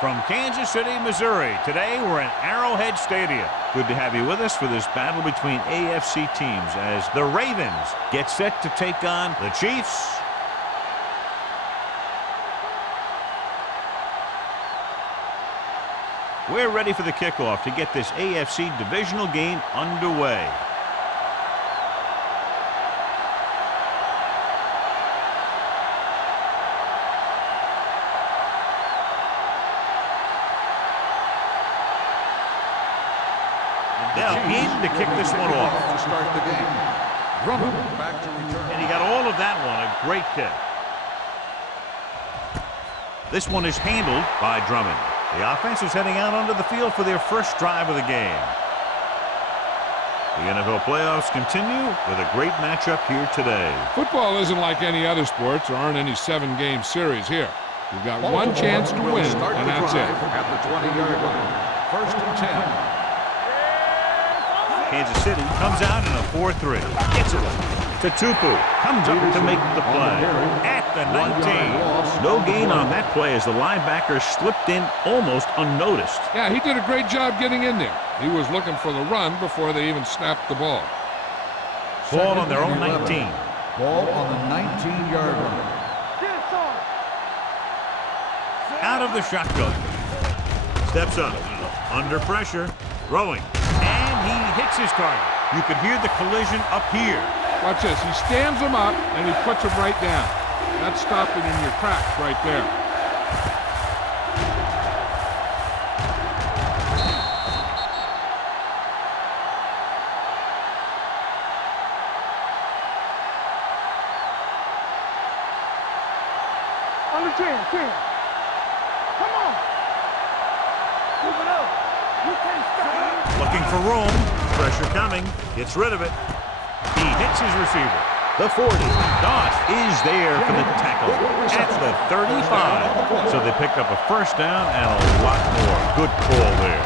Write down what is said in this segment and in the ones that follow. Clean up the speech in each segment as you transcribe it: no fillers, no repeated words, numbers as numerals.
From Kansas City, Missouri, today we're at Arrowhead Stadium. Good to have you with us for this battle between AFC teams as the Ravens get set to take on the Chiefs. We're ready for the kickoff to get this AFC divisional game underway. Now in to kick this one off. To start the game. Drummond back to return. And he got all of that one. A great kick. This one is handled by Drummond. The offense is heading out onto the field for their first drive of the game. The NFL playoffs continue with a great matchup here today. Football isn't like any other sports. There aren't any 7-game series here. You've got one chance to win, and that's it. At the 20-yard line. First and 10. Kansas City comes out in a 4-3. Gets it to Tupu. Comes up to make the play. At the 19. No gain on that play as the linebacker slipped in almost unnoticed. Yeah, he did a great job getting in there. He was looking for the run before they even snapped the ball. Ball on their own 19. Ball on the 19-yard line. Out of the shotgun. Steps up. Under pressure. Throwing. He hits his target. You could hear the collision up here. Watch this. He stands him up, and he puts him right down. That's stopping in your tracks right there. Under 10. Come on. Move it up. You can't stop. Looking for room. Pressure coming. Gets rid of it. He hits his receiver. The 40. Doss is there for the tackle at the 35. So they pick up a first down and a lot more. Good call there.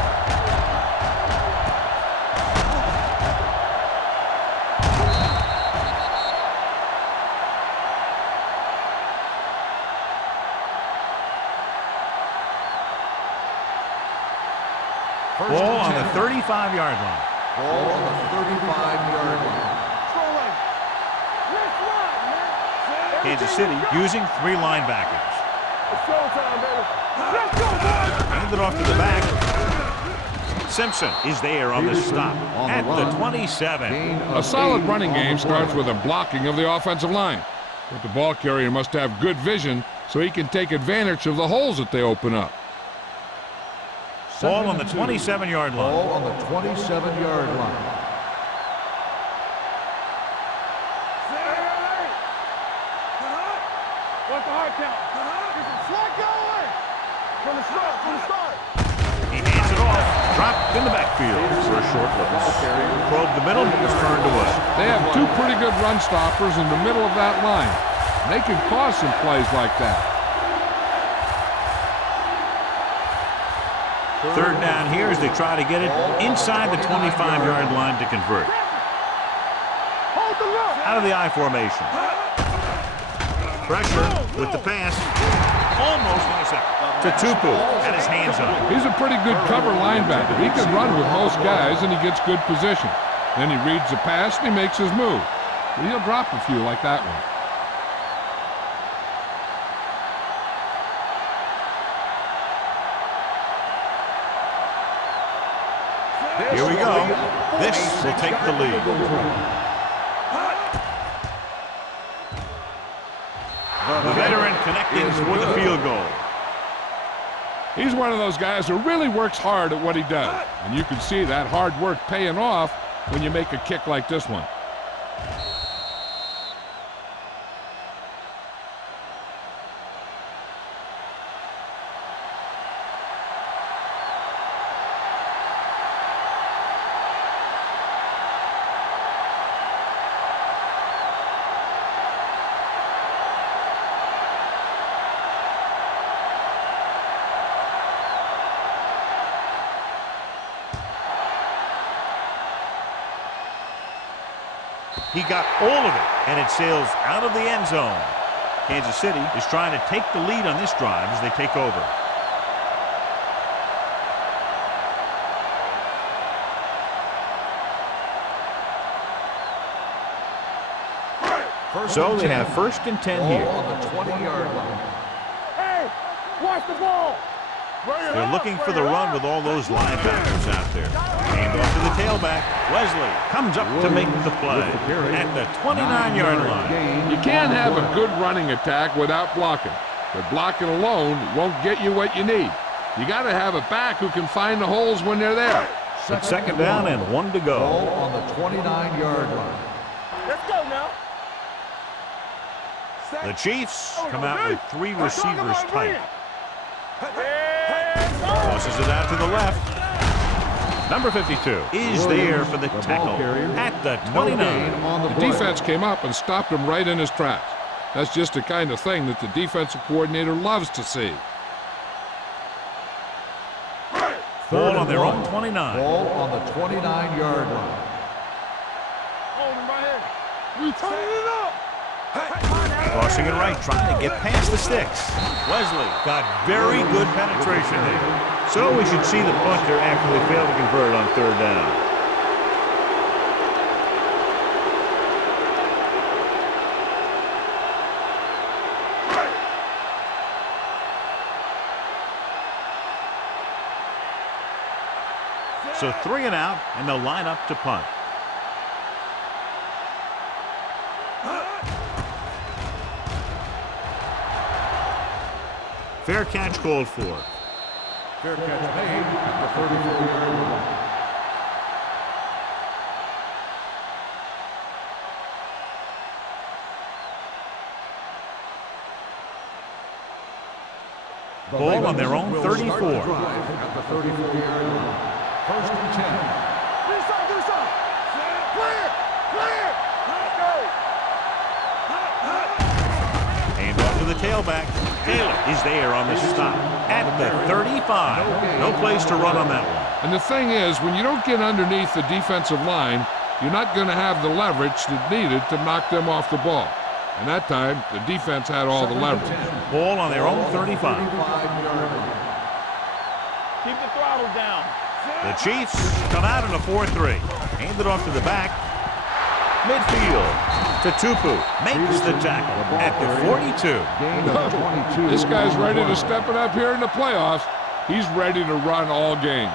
Ball on the 35-yard line. Ball on the 35-yard line. Kansas City using 3 linebackers. It's showtime, baby. Let's go, boys. Hand it off to the back. Simpson is there on the stop at the 27. A solid running game starts with a blocking of the offensive line. But the ball carrier must have good vision so he can take advantage of the holes that they open up. Ball on the 27-yard line. Ball on the 27-yard line. What's the hard count? Get some slack going. From the start. He hands it off. Dropped in the backfield for a short loss. Probe the middle, was turned away. They have 2 pretty good run stoppers in the middle of that line. They can cause some plays like that. Third down here as they try to get it inside the 25-yard line to convert. Out of the I formation. Pressure with the pass. Almost intercepted. To Tupu. Had his hands on it. He's a pretty good cover linebacker. He can run with most guys, and he gets good position. Then he reads the pass, and he makes his move. But he'll drop a few like that one. Here we go. This will take the lead. The veteran connecting for the field goal. He's one of those guys who really works hard at what he does. And you can see that hard work paying off when you make a kick like this one. He got all of it, and it sails out of the end zone. Kansas City is trying to take the lead on this drive as they take over. So they have 1st and 10 here. Ball on the 20-yard line. Hey, watch the ball. They're looking for the run with all those linebackers out there. Hand off to the tailback. Wesley comes up to make the play at the 29-yard line. You can't have a good running attack without blocking. But blocking alone won't get you what you need. You got to have a back who can find the holes when they're there. It's 2nd down and 1 to go. Ball on the 29-yard line. Let's go now. The Chiefs come out with 3 receivers tight. Tosses it out to the left. Number 52 is there for the tackle at the 29. The defense came up and stopped him right in his tracks. That's just the kind of thing that the defensive coordinator loves to see. Ball on their own 29. Ball on the 29-yard line. Hold him right here. We turn it up. Crossing it right, trying to get past the sticks. Wesley got very good penetration there. So we should see the punter after they fail to convert on 3rd down. So 3 and out, and they'll line up to punt. Fair catch called for. Fair catch made at the 34-yard line. Ball on their own 34. At the 34-yard line. 1st and 10. Do something. Clear. Let's go. Hand off to the tailback. Taylor is there on the stop at the 35. No place to run on that one. And the thing is, when you don't get underneath the defensive line, you're not going to have the leverage that's needed to knock them off the ball. And that time, the defense had all the leverage. Ball on their own 35. Keep the throttle down. The Chiefs come out in a 4-3. Hand it off to the back. Midfield. Tupu makes the tackle at the 42. This guy's ready to step it up here in the playoffs. He's ready to run all game.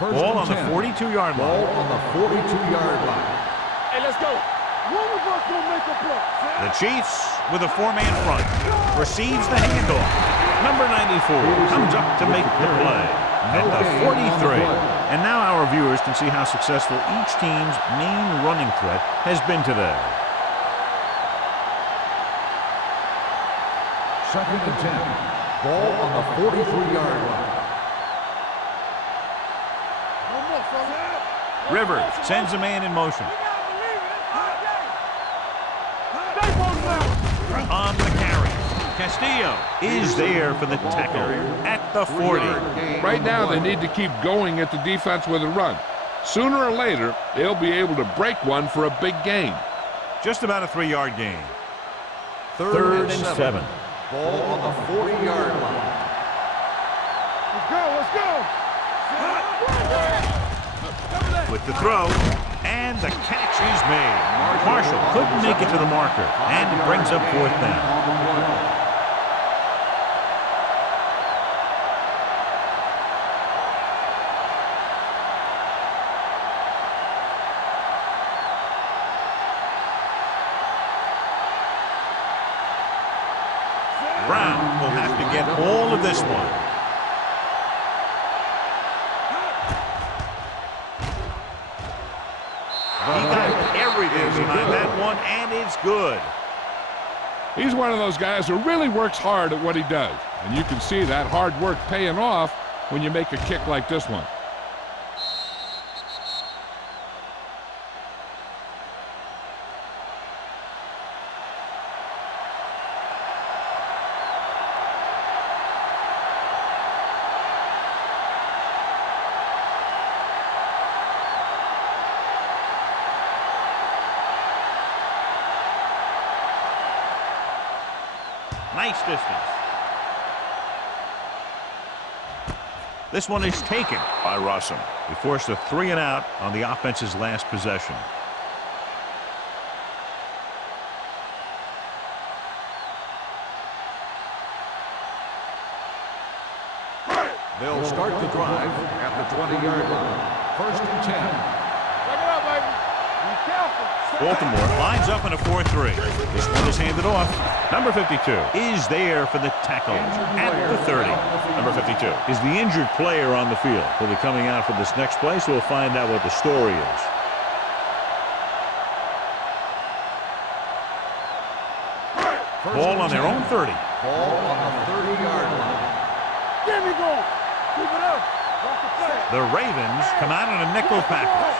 Ball on the 42-yard line. Ball on the 42-yard line. Hey, let's go. One of us will make a play. The Chiefs with a 4-man front. Receives the handoff. Number 94 comes up to make the play at the 43. And now our viewers can see how successful each team's main running threat has been today. 2nd and 10. Ball on the 43-yard line. Rivers sends a man in motion. On the carry. Castillo is there for the tackle at the 40. Right now, they need to keep going at the defense with a run. Sooner or later, they'll be able to break one for a big gain. Just about a 3-yard gain. 3rd and 7. Ball on the 40-yard line. Let's go. With the throw, and the catch is made. Marshall couldn't make it to the marker, and it brings up 4th down. Brown will have to get all of this one. He got everything behind that one, and it's good. He's one of those guys who really works hard at what he does. And you can see that hard work paying off when you make a kick like this one. Nice distance. This one is taken by Russell. We forced a 3 and out on the offense's last possession. They'll start the drive at the 20-yard line. 1st and 10. Check it out, baby. Be careful. Baltimore lines up in a 4-3. This one is handed off. Number 52 is there for the tackle at the 30. Number 52 is the injured player on the field. He'll be coming out for this next play, so we'll find out what the story is. Ball on their own 30. Ball on the 30-yard line. There we go. Keep it up. Watch the play. The Ravens come out in a nickel package.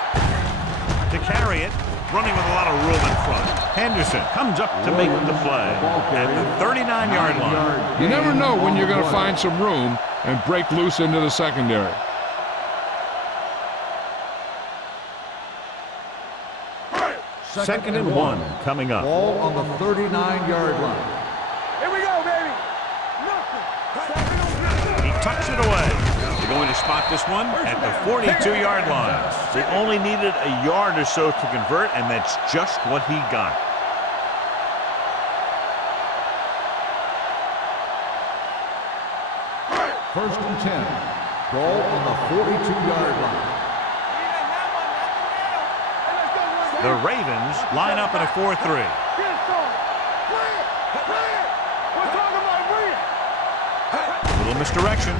To carry it, running with a lot of room in front. Henderson comes up to make the play at the 39-yard line. You never know when you're going to find some room and break loose into the secondary. Second and 1 coming up. Ball on the 39-yard line. Here we go, baby. Nothing. He tucks it away. They're going to spot this one at the 42-yard line. They only needed a yard or so to convert, and that's just what he got. First and 10. Ball on the 42-yard line. The Ravens line up in a 4-3. Get it, son. Play it. Play it. We're talking about bring it. Little misdirection.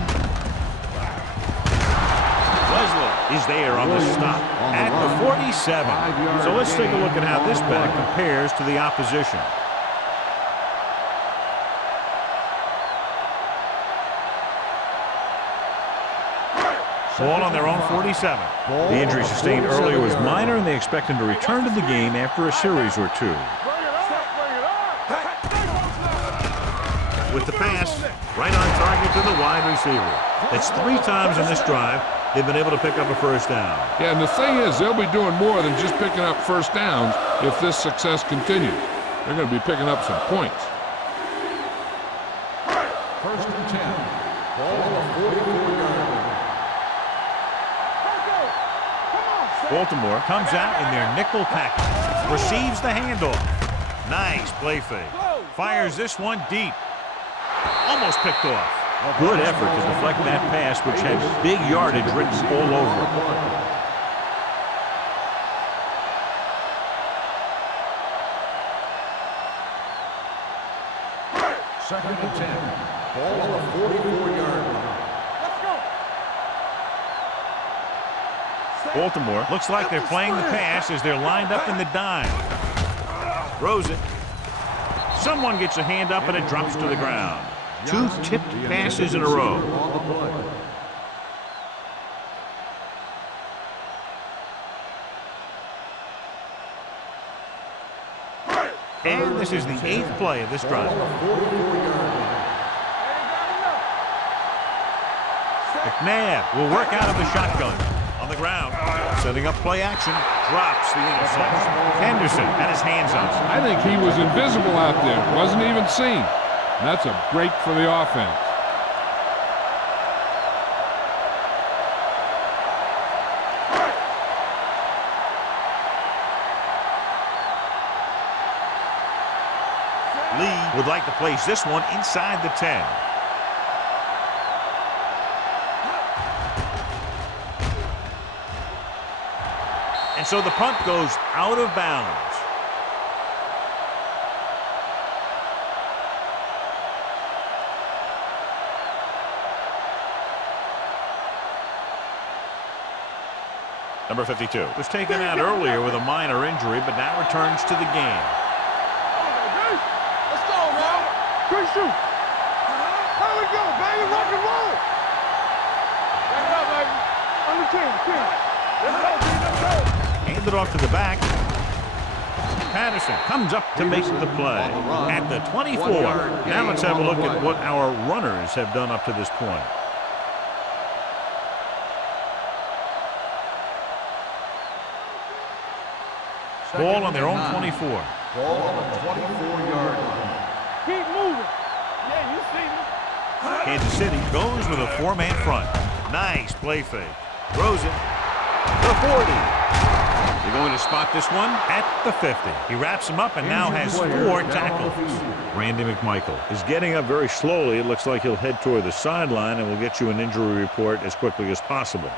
Wesley is there on the stop at the 47. So let's take a look at how this back compares to the opposition. Ball on their own 47. The injury sustained earlier was minor, and they expect him to return to the game after a series or two. Bring it up. Bring it up. With the pass, right on target to the wide receiver. That's 3 times in this drive they've been able to pick up a first down. Yeah, and the thing is, they'll be doing more than just picking up first downs if this success continues. They're going to be picking up some points. First and 10. Ball on the 44-yard line. Baltimore comes out in their nickel package. Receives the handoff. Nice play fake. Fires this one deep. Almost picked off. Good effort to deflect that pass, which had big yardage written all over it. Second and 10. Ball on the 44-yard line. Baltimore looks like they're playing the pass as they're lined up in the dime. Throws it. Someone gets a hand up and it drops to the ground. 2 tipped passes in a row. And this is the 8th play of this drive. McNabb will work out of the shotgun. On the ground, setting up play action, drops the interception. Henderson had his hands on it. I think he was invisible out there, wasn't even seen. And that's a break for the offense. Lee would like to place this one inside the 10. And so the punt goes out of bounds. Number 52 Was taken out earlier with a minor injury, but now returns to the game. Let's go, man. Good shoot. Here we go, baby. Rock and roll. Back it up, baby. On the 10. Let's go, G. Let's go. Handed off to the back. Patterson comes up to make the play at the 24. Now let's have a look at what our runners have done up to this point. Ball on their own 24. Ball on the 24-yard line. Keep moving. Yeah, you see me. Kansas City goes with a 4-man front. Nice play fake. Throws it. The 40. They're going to spot this one at the 50. He wraps him up and now has 4 tackles. Randy McMichael is getting up very slowly. It looks like he'll head toward the sideline, and we'll get you an injury report as quickly as possible.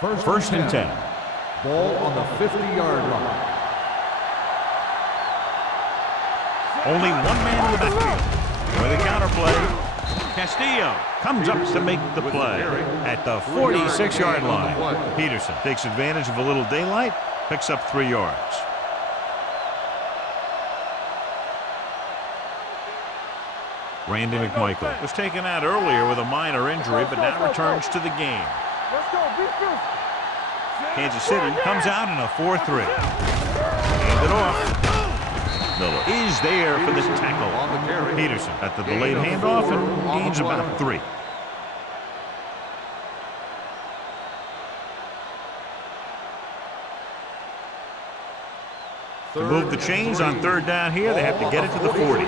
First and 10. Ball on the 50-yard line. Only one man in the backfield. For the counterplay, Castillo comes up to make the play at the 46-yard line. Peterson takes advantage of a little daylight, picks up 3 yards. Randy McMichael was taken out earlier with a minor injury, but now returns to the game. Kansas City comes out in a 4-3. Hand it off. Miller is there for the tackle. Peterson at the delayed handoff and gains about 3. To move the chains on 3rd down here, they have to get it to the 40.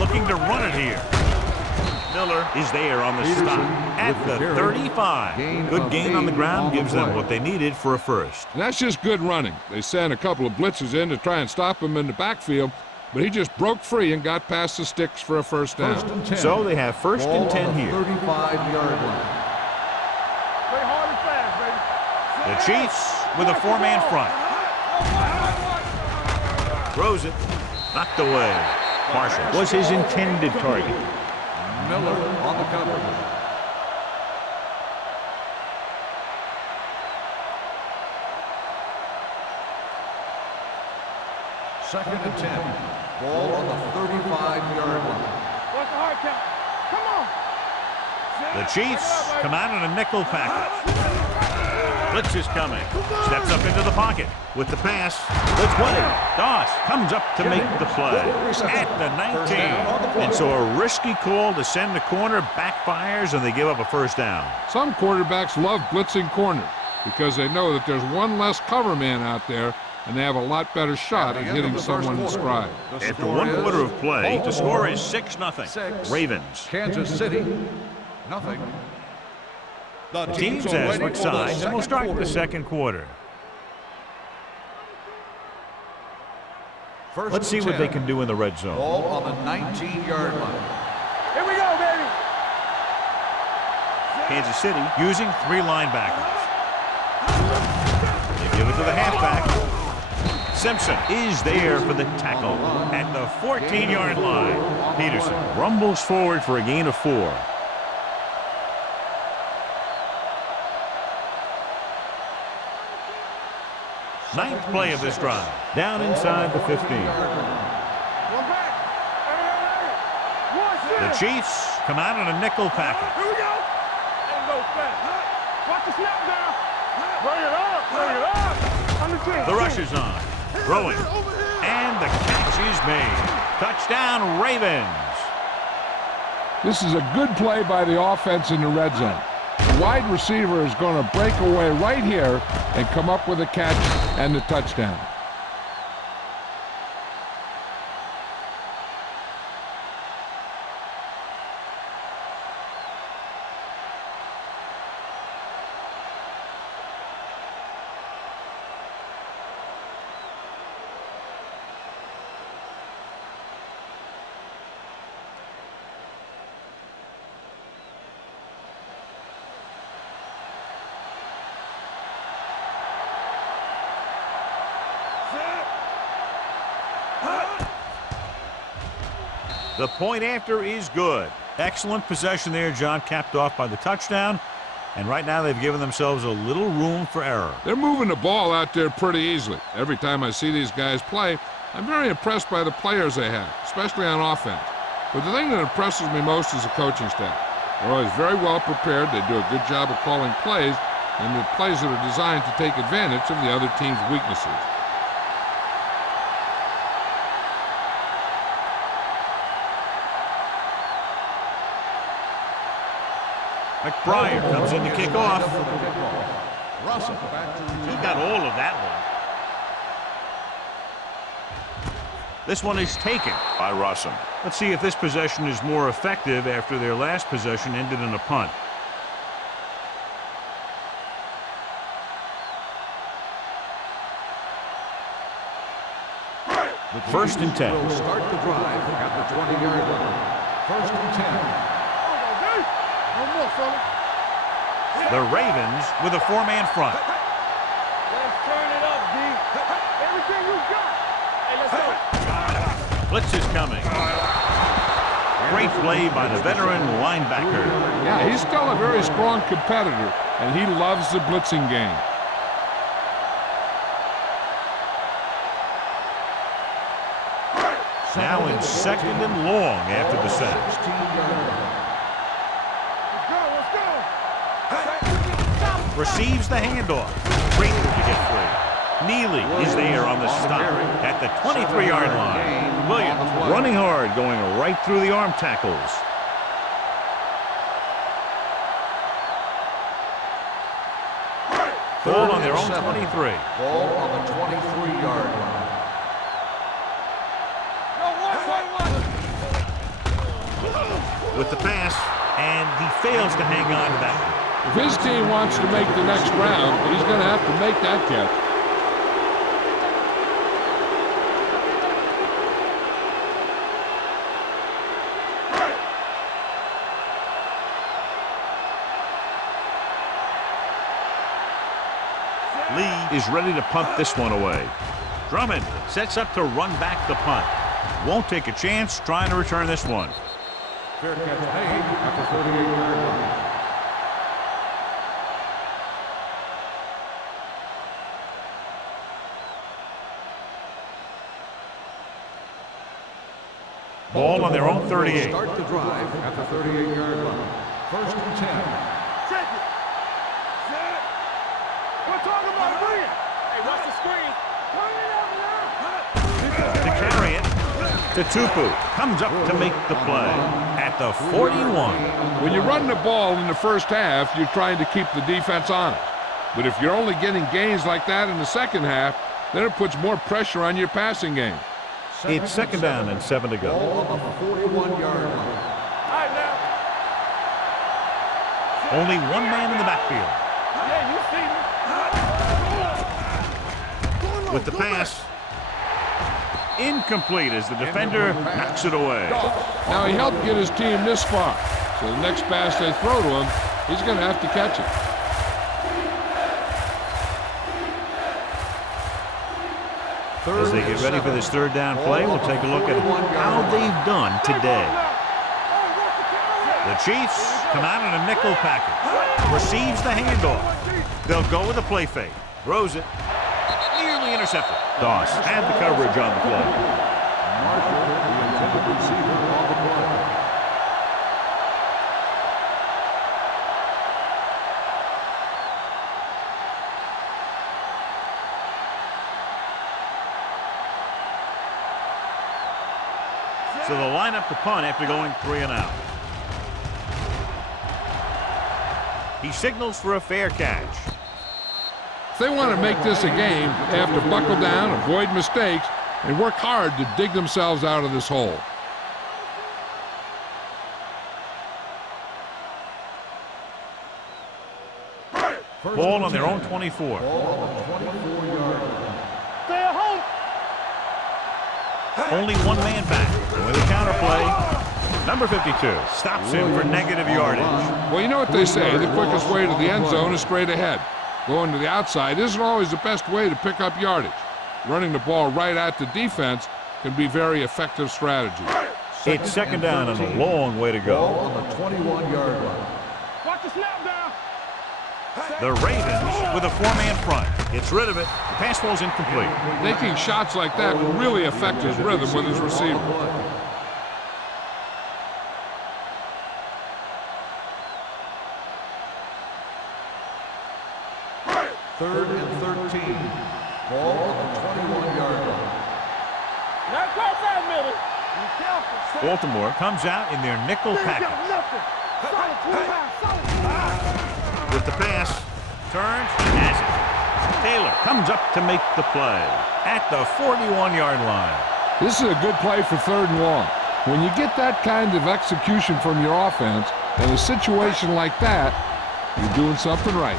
Looking to run it here. Miller is there on the stop at the 35. Good gain on the ground gives them what they needed for a first. And that's just good running. They sent a couple of blitzes in to try and stop him in the backfield, but he just broke free and got past the sticks for a first down. So they have 1st and 10 here. 35-yard line. Play hard and fast, baby. The Chiefs with a 4-man front. Throws it. Knocked away. Marshall was his intended target. Miller on the cover. Second and 10. Ball on the 35-yard line. What's the hard count? Come on. The Chiefs come out in a nickel package. Blitz is coming. Steps up into the pocket with the pass. Blitz play. Doss comes up to make the play at the 19. And so a risky call to send the corner backfires, and they give up a first down. Some quarterbacks love blitzing corners because they know that there's one less cover man out there, and they have a lot better shot at hitting someone in stride. After 1 quarter of play, the score is 6-0. Ravens. Kansas City, nothing. The teams as switch sides, and we'll start the 2nd quarter. Let's see what they can do in the red zone. Ball on the 19-yard line. Here we go, baby. Kansas City using 3 linebackers. They give it to the halfback. Simpson is there for the tackle at the 14-yard line. Peterson rumbles forward for a gain of 4. Ninth play of this drive. Down inside the 15. The Chiefs come out in a nickel package. Here we go. And go fast. Watch the snap down. Bring it up. Bring it up. On the 10. The rush is on. Throwing. And the catch is made. Touchdown, Ravens. This is a good play by the offense in the red zone. The wide receiver is going to break away right here and come up with a catch and the touchdown. The point after is good. Excellent possession there, John, capped off by the touchdown. And right now they've given themselves a little room for error. They're moving the ball out there pretty easily. Every time I see these guys play, I'm very impressed by the players they have, especially on offense. But the thing that impresses me most is the coaching staff. They're always very well prepared. They do a good job of calling plays, and the plays that are designed to take advantage of the other team's weaknesses. McBride comes in to kick off. Russell back to He got all of that one. This one is taken by Russell. Let's see if this possession is more effective after their last possession ended in a punt. First and 10. will start the drive at the 20-yard line. First and 10. One more, fella. The Ravens with a four-man front. Let's turn it up, D. Everything you got. Hey, let's go. Blitz is coming. Great play by the veteran linebacker. Yeah, he's still a very strong competitor, and he loves the blitzing game. Now in second and long after the sack. 16-yard line. Let's go. Receives the handoff. Great move to get free. Neely is there on the stop at the 23-yard line. Williams running hard, going right through the arm tackles. Ball on their own 23. Ball on the 23-yard line. With the pass, and he fails to hang on to that one. If his team wants to make the next round, he's going to have to make that catch. Lee is ready to punt this one away. Drummond sets up to run back the punt. Won't take a chance trying to return this one. Fair catch made at the 38-yard line. Ball on their own 38. Start the drive at the 38-yard line. First and 10. Check it. Set it. We're talking about bring it. Hey, watch the screen. Turn it up now. To carry it to Tupu. Comes up to make the play at the 41. When you run the ball in the first half, you're trying to keep the defense honest. But if you're only getting gains like that in the second half, then it puts more pressure on your passing game. It's second down and 7 to go. Ball on the 41-yard line. All right, now. Only one man in the backfield. Yeah, you see me. With the pass. Incomplete as the defender knocks it away. Now, he helped get his team this far, so the next pass they throw to him, he's going to have to catch it. As they get ready for this third down play, we'll take a look at how they've done today. The Chiefs come out in a nickel package. Receives the handoff. They'll go with a play fake. Throws it. Nearly intercepted. Doss had the coverage on the play. Marshall, the intended receiver on the play. So they'll line up the punt after going 3 and out. He signals for a fair catch. If they want to make this a game, they have to buckle down, avoid mistakes, and work hard to dig themselves out of this hole. Ball on their own 24. Ball on the 24-yard line. Stay at home. Only one man back. With a counterplay, number 52 stops him for negative yardage. Well, you know what they say, the quickest way to the end zone is straight ahead. Going to the outside isn't always the best way to pick up yardage. Running the ball right at the defense can be very effective strategy. It's second down and a long way to Ball go. on the 21-yard line. Watch the snap down. The Ravens with a four-man front. Gets rid of it. The pass ball's incomplete. Taking shots like that will really affect his rhythm with his receiver. Third and 13. Ball on the 21-yard line. Not cross that middle. Be careful. Baltimore comes out in their nickel They ain't package. got nothing. Solid 25, solid. With the pass, Turns, has it. Taylor comes up to make the play at the 41-yard line. This is a good play for 3rd and long. When you get that kind of execution from your offense in a situation like that, you're doing something right.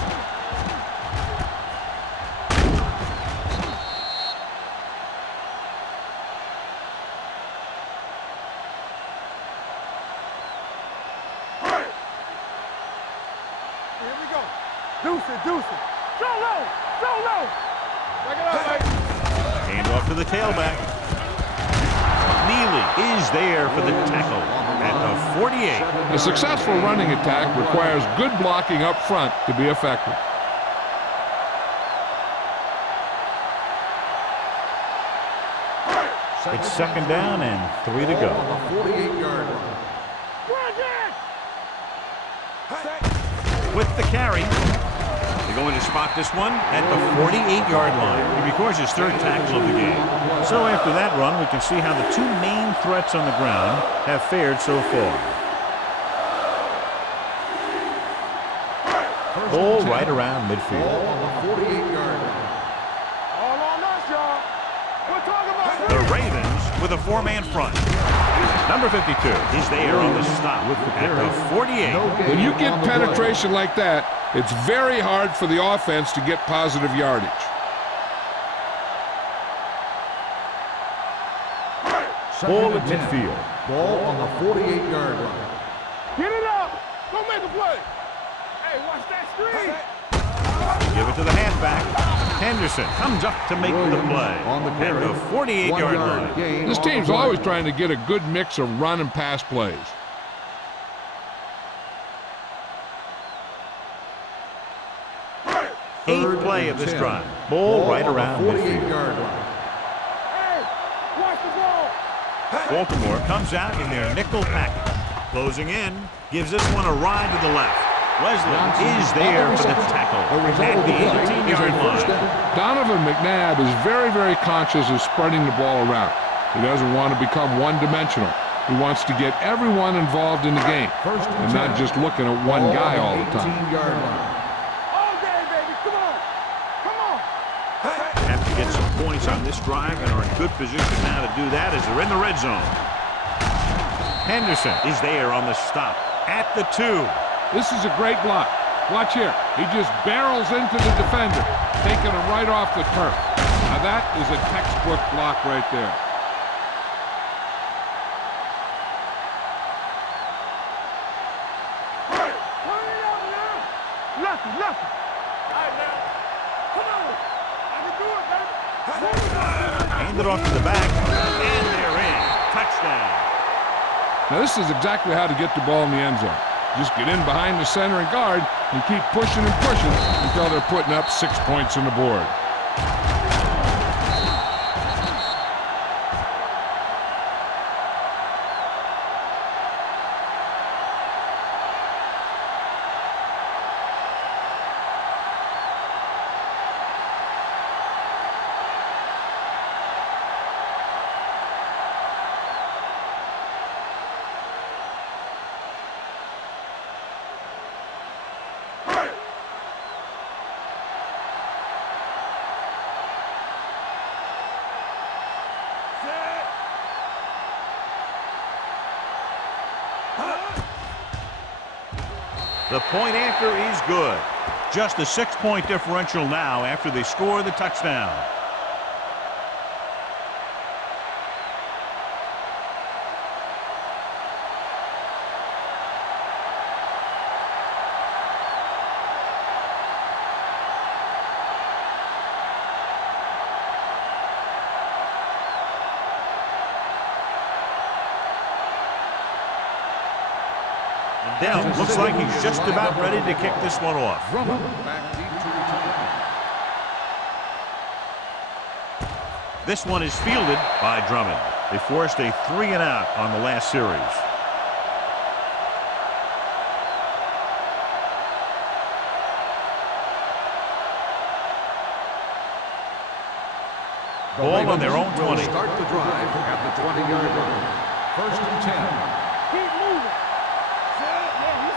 Here we go. Deuce it, deuce it. So low, so low. Back it up, baby. Hand off to the tailback. Neely is there for the tackle at the 48. A successful running attack requires good blocking up front to be effective. It's 2nd down and 3 to go. On the 48-yard line. With the carry, they're going to spot this one at the 48-yard line. He records his 3rd tackle of the game. So after that run, we can see how the 2 main threats on the ground have fared so far. Ball right around midfield. Ball on the 48-yard line. All on us, y'all. We're talking about The Ravens with a 4-man front. Number 52 is there on the stop at the 48. When you get penetration like that, it's very hard for the offense to get positive yardage. Ball at 2nd and 10. midfield. Ball on the 48-yard line. Get it up. Go make a play. Hey, watch that screen. Give it to the halfback. Henderson comes up to make the play On the at carry. the 48-yard line. Gain This on team's the play. always trying to get a good mix of run and pass plays. Eighth play of this drive. Ball right around midfield. 48-yard line. Hey, watch the ball. Baltimore comes out in their nickel package. Closing in, gives this one a ride to the left. Wesley is there for the tackle at the 18-yard line. Donovan McNabb is very, very conscious of spreading the ball around. He doesn't want to become one-dimensional. He wants to get everyone involved in the game and not just looking at one guy all the time. 18-yard line. All day, baby. Come on. Come on. Have to get some points on this drive and are in good position now to do that as they're in the red zone. Henderson is there on the stop at the 2. This is a great block. Watch here. He just barrels into the defender, taking him right off the turf. Now that is a textbook block right there. Turn it up now. Lucky, lucky. All right, now. Come on. I can do it, baby. Hand it off to the back, and they're in. Touchdown. Now this is exactly how to get the ball in the end zone. Just get in behind the center and guard and keep pushing and pushing until they're putting up 6 points on the board. The point after is good. Just a 6-point differential now after they score the touchdown. Down. Looks like he's just about ready to kick this one off. Back deep to return. This one is fielded by Drummond. They forced a 3-and-out on the last series. Ball on their own 20. Start the drive at the 20-yard line. 1st and 10. Keep moving.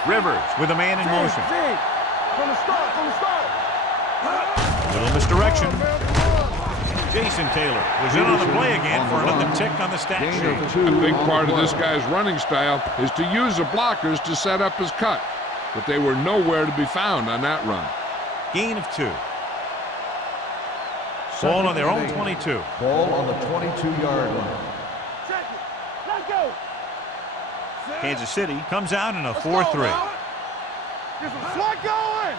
Rivers with a man in motion. Zig. From the start, from the start. Little misdirection. Jason Taylor was in on the play again for another tick on the stat sheet. A big part of this guy's running style is to use the blockers to set up his cut, but they were nowhere to be found on that run. Gain of 2. Ball on their own 22. Ball on the 22-yard line. Let's go. Kansas City comes out in a 4-3. Get some slack going.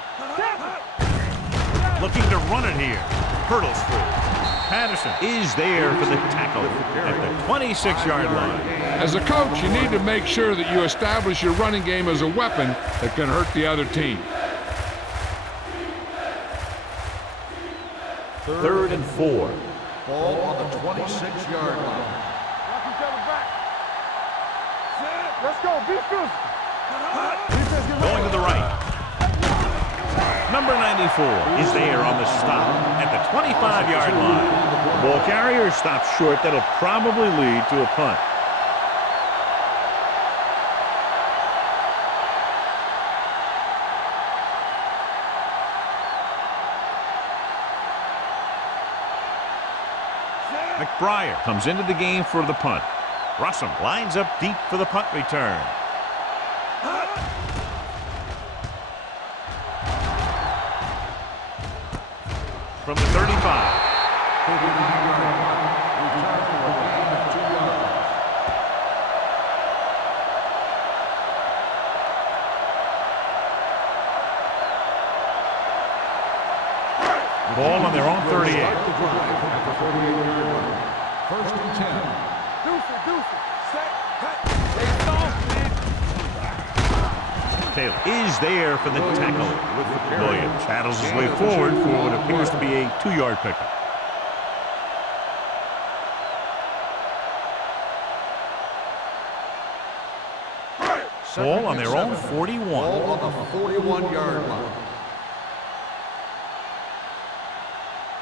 Looking to run it here. Hurdles through. Patterson is there for the tackle at the 26-yard line. As a coach, you need to make sure that you establish your running game as a weapon that can hurt the other team. 3rd and 4. Ball on the 26-yard line. Knock each other back. Let's go. Be physical. Going to the right. Number 94 is there on the stop at the 25-yard line. Ball carrier stops short. That'll probably lead to a punt. McBriar comes into the game for the punt. Russell lines up deep for the punt return. From the 35. Ball on their own 38. First and 10. Taylor is there for the tackle. Williams paddles his way forward for what appears to be a 2-yard pickup. Ball on their own 41. Ball on the 41-yard line.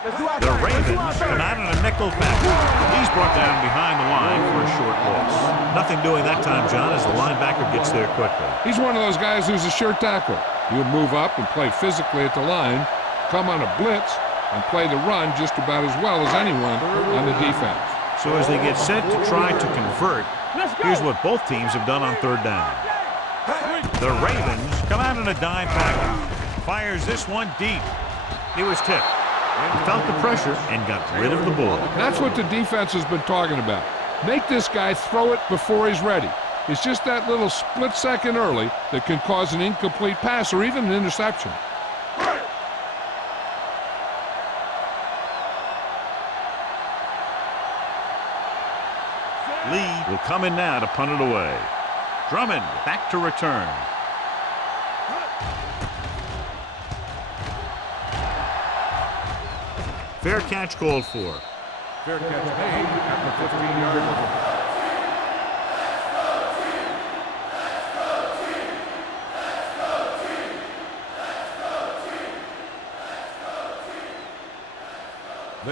The Ravens come out in a nickel package. He's brought down behind the line for a short loss. Nothing doing that time, John, as the linebacker gets there quickly. He's one of those guys who's a sure tackler. He'll move up and play physically at the line, come on a blitz, and play the run just about as well as anyone on the defense. So as they get set to try to convert, here's what both teams have done on 3rd down. The Ravens come out in a dime package. Fires this one deep. It was tipped. He felt the pressure and got rid of the ball. That's what the defense has been talking about. Make this guy throw it before he's ready. It's just that little split second early that can cause an incomplete pass or even an interception. Lee will come in now to punt it away. Drummond back to return. Fair catch called for. Fair catch made at the 15-yard line.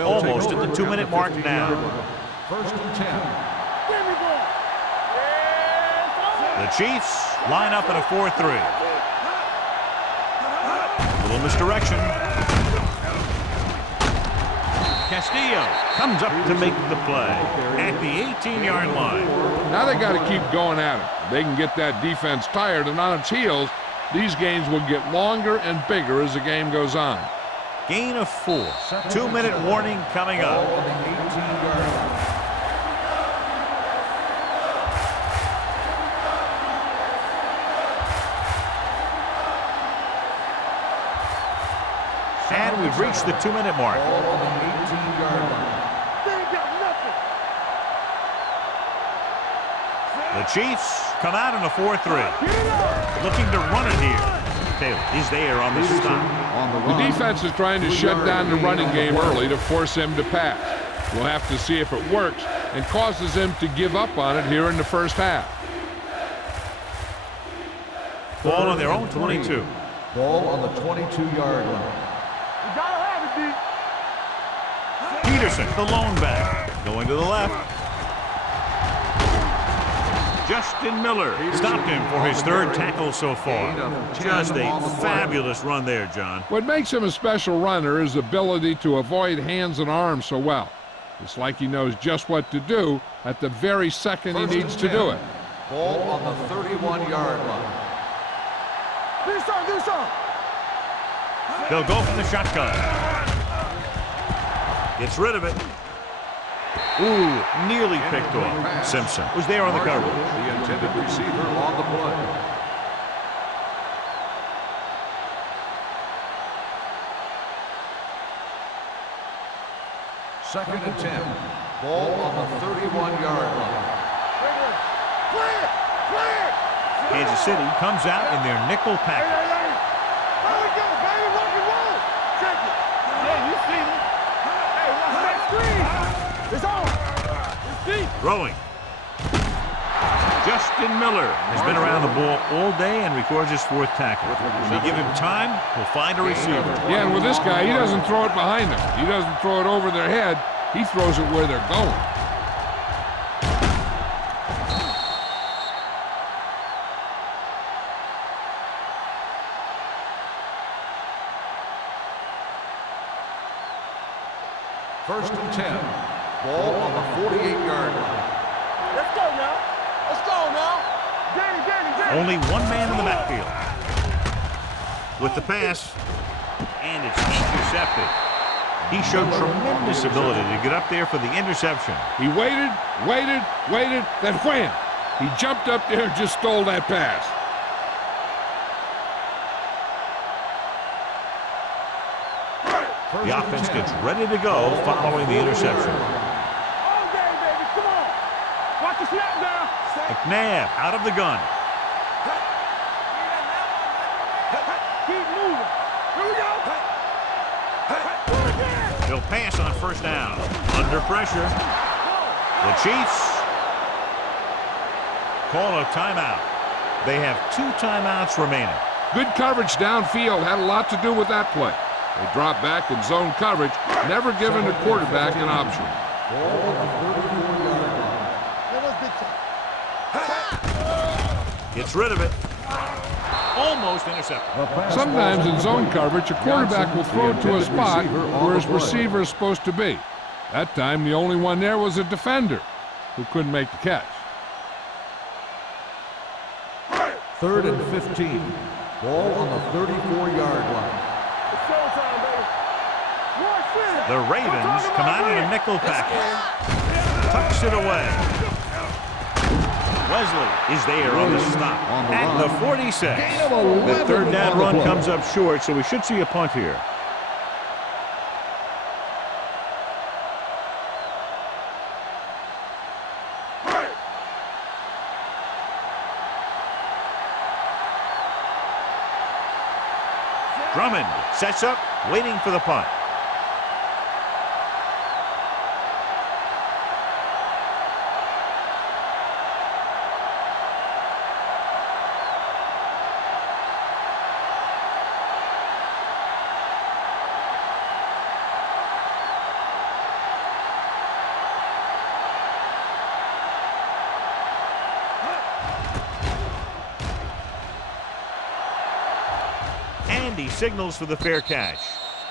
Almost at the 2-minute mark now. First and 10. The Chiefs line up in a 4-3. Little misdirection. Castillo comes up to make the play at the 18-yard line. Now they got to keep going at it. They can get that defense tired and on its heels. These games will get longer and bigger as the game goes on. Gain of 4. 2-minute warning coming up. On the 18-yard line. And we've reached the 2-minute mark. Ball on the 18-yard line. They ain't got nothing. The Chiefs come out in a 4-3. Looking to run it here. Taylor is there on the stop. On the The run. defense is trying to shut down the running game early to force him to pass. We'll have to see if it works and causes him to give up on it here in the first half. Ball on their own 22. Ball on the 22-yard line. You gotta have it, D. Peterson, the lone back, going to the left. Justin Miller stopped him for his third tackle so far. Just a fabulous run there, John. What makes him a special runner is his ability to avoid hands and arms so well. It's like he knows just what to do at the very second he needs to do it. Ball on the 31-yard line. Do something. They'll go from the shotgun. Gets rid of it. Ooh, nearly picked off. Simpson was there on the coverage. The intended receiver on the play. Second and 10. Ball on the 31-yard line. Clear. Kansas City comes out in their nickel package. Hey. How we go, baby? Rock and roll. Check it. Yeah, you see me. Hey, watch that screen. It's on. It's deep. Throwing. Justin Miller has been around the ball all day and records his fourth tackle. If you give him time, he'll find a receiver. Yeah, and with this guy, he doesn't throw it behind them. He doesn't throw it over their head. He throws it where they're going. First and 10. Ball on the 48-yard line. Let's go now. Danny. Only one man in the backfield. With the pass, and it's intercepted. He showed tremendous ability to get up there for the interception. He waited, then wham! He jumped up there and just stole that pass. The offense gets ready to go following the interception. All day, baby. Come on. Watch the snap down. McNabb out of the gun. Keep moving. Here we go. They'll pass on first down. Under pressure. The Chiefs call a timeout. They have 2 timeouts remaining. Good coverage downfield had a lot to do with that play. They drop back in zone coverage, never giving the quarterback an option. Gets rid of it. Almost intercepted. Sometimes in zone coverage, a quarterback will throw it to a spot where his receiver is supposed to be. That time, the only one there was a defender who couldn't make the catch. Third and 15. Ball on the 34-yard line. It's showtime, baby. The Ravens come out in a nickel package. Tucks it away. Wesley is there on the stop at the 46. The third down run comes up short, so we should see a punt here. Drummond sets up, waiting for the punt. He signals for the fair catch.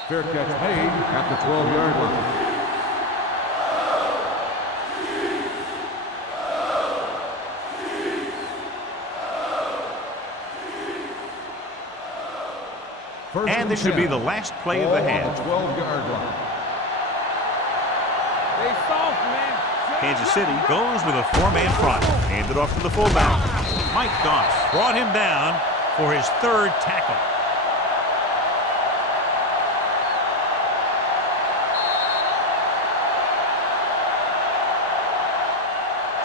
Fair catch made at the 12-yard line. And this should be the last play of the half. 12-yard line. They soft, man. Kansas City goes with a 4-man front. Handed off to the fullback. Mike Goss brought him down for his third tackle.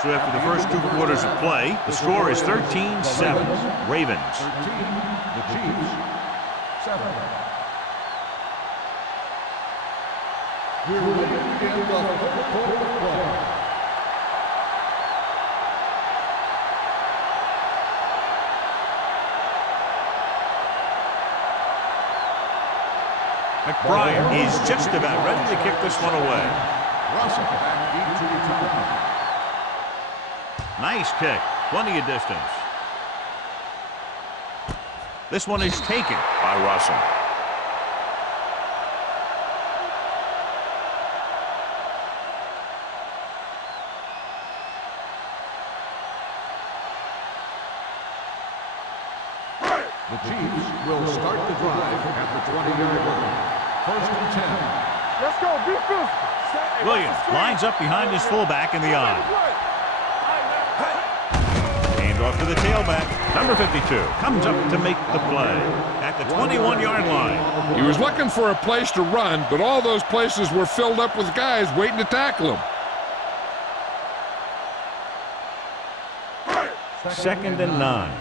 So after the first 2 quarters of play, the score is 13-7. Ravens. 13, the Chiefs, 7. We're ready to begin the fourth quarter of play. McBride is just about ready to kick this one away. Russell back into return. Nice kick. Plenty of distance. This one is taken By Russell. The Chiefs will start the drive at the 20-yard line. First and 10. Let's go. Be physical. Williams lines up behind his fullback in the I. Hand off to the tailback. Number 52 comes up to make the play at the 21-yard line. He was looking for a place to run, but all those places were filled up with guys waiting to tackle him. Second and 9.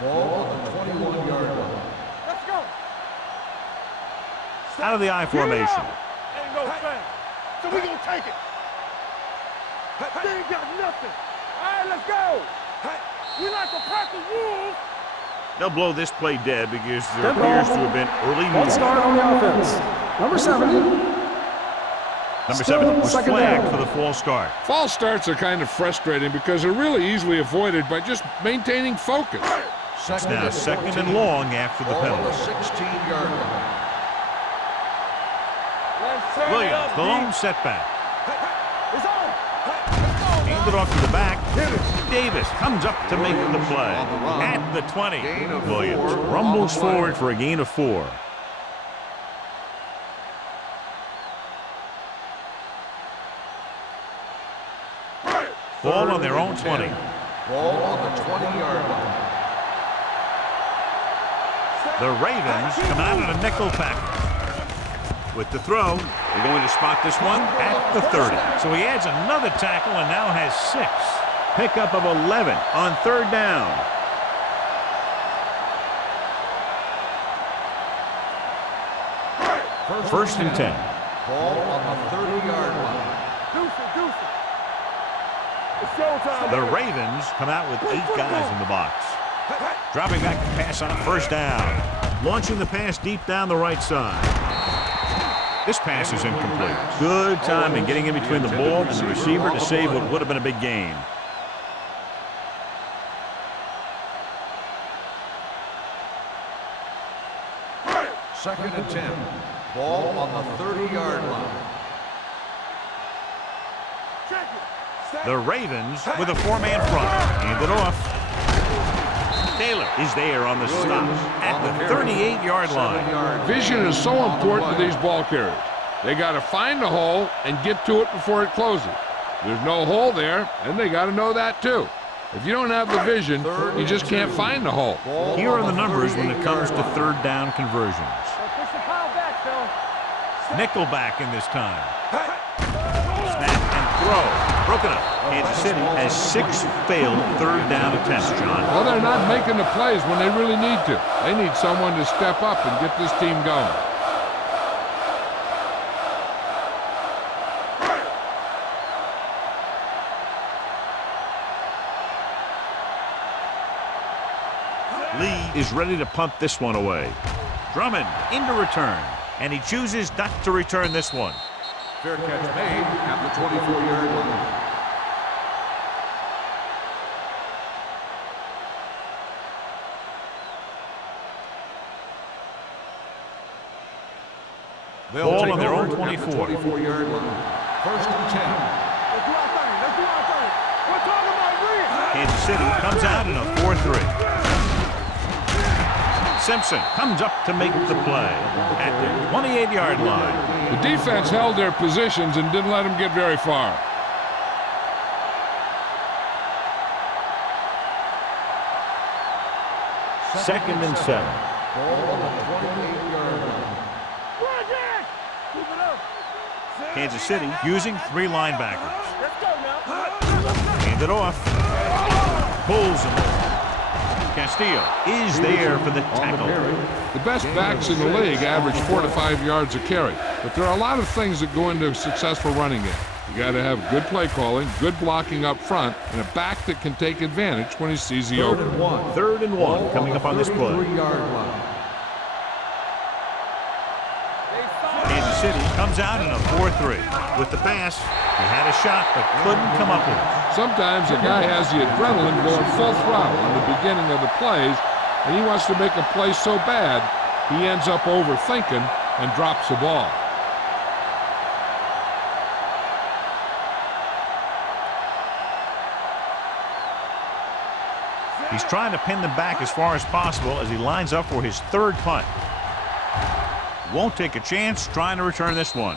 Ball on the 21-yard line. Let's go. Out of the I formation. Ain't no thing. So we gonna take it. They ain't got nothing. All right, let's go. We like to pack the wolves. They'll blow this play dead because there appears to have been early False movement. start on the offense. Number 70. Number Still 7 was second flagged down. for the false start. False starts are kind of frustrating because they're really easily avoided by just maintaining focus. Second Now and second 14. and long after the Ball on the penalty. 16-yard line. Let's turn it Williams, up, the D. lone setback. It's on. Let's go, Handed off to the back. Davis comes up to make the play at the 20. Gain of Williams 4 rumbles on the play. forward for a gain of 4. Ball on their own 20. Ball on the 20-yard line. The Ravens come out in a nickel package. With the throw, they're going to spot this one at the 30. So he adds another tackle and now has 6. Pickup of 11 on third down. First and 10. Ball on the 30-yard line. Deuce it. It's showtime. The Ravens come out with 8 guys in the box. Dropping back to pass on first down. Launching the pass deep down the right side. This pass is incomplete. Good timing getting in between the ball and the receiver to save what would have been a big gain. Second and 10. Ball on the 30-yard line. Check it. The Ravens with a 4-man front. Handed off. Taylor is there on the stop at the 38-yard line. 7-yard. Vision is so important to these ball carriers. They got to find a hole and get to it before it closes. There's no hole there, and they got to know that too. If you don't have the vision, you just can't find the hole. Ball Here on are the numbers when it comes to 38-yard line. third down conversions. Push the pile back, Phil. Nickelback in this time. Snap and throw. Broken up. Kansas City has 6 failed third down attempts, John. Well, they're not making the plays when they really need to. They need someone to step up and get this team going. Lee is ready to punt this one away. Drummond into return, and he chooses not to return this one. Fair catch made at the 24-yard line. They'll Ball take on their own over at the 24. 24-yard line. First and 10. Let's do our thing. We're talking about Green. Kansas City comes out in a 4-3. Simpson comes up to make the play at the 28-yard line. The defense held their positions and didn't let them get very far. Second and 7. Ball on the 28-yard line. Project. Keep it up. Kansas City using 3 linebackers. Let's go now. Hand it off. Pulls him. Castillo is there for the tackle. The best backs in the league average 4 to 5 yards a carry, but there are a lot of things that go into a successful running game. You got to have good play calling, good blocking up front, and a back that can take advantage when he sees the open. 3rd and 1 coming up on this play. 33-yard line. Kansas City comes out in a 4-3. With the pass, he had a shot but couldn't come up with it. Sometimes a guy has the adrenaline going full throttle in the beginning of the plays, and he wants to make a play so bad, he ends up overthinking and drops the ball. He's trying to pin them back as far as possible as he lines up for his third punt. Won't take a chance trying to return this one.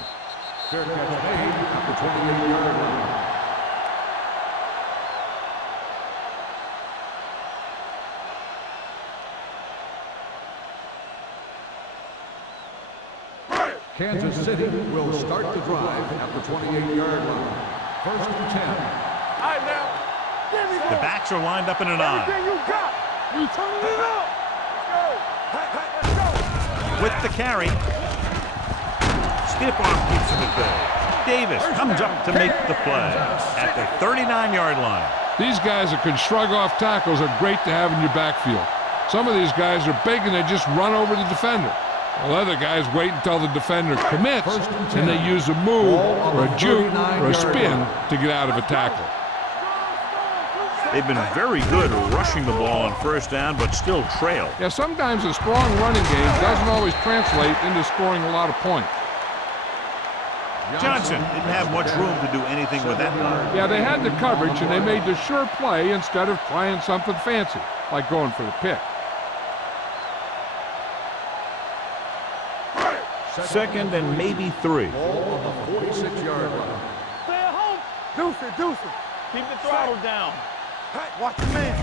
Fair catch made at the 28-yard line. Kansas City will start the drive at the 28-yard line. First and 10. All right, now. The backs are lined up in an I. Everything you got. You turning it up. Let's go. With the carry. Stiff arm keeps him at bay. Davis comes up to make the play at the 39-yard line. These guys that can shrug off tackles are great to have in your backfield. Some of these guys are big and they just run over the defender. While other guys wait until the defender commits and they use a move or a juke or a spin to get out of a tackle. They've been very good rushing the ball on first down, but still trail. Yeah, sometimes a strong running game doesn't always translate into scoring a lot of points. Johnson didn't have much room to do anything with that one. Yeah, they had the coverage and they made the sure play instead of trying something fancy, like going for the pick. Second and maybe 3. Ball on the 46-yard line. Stay at home. Deuce it, deuce it. Keep the throttle down. Watch the man.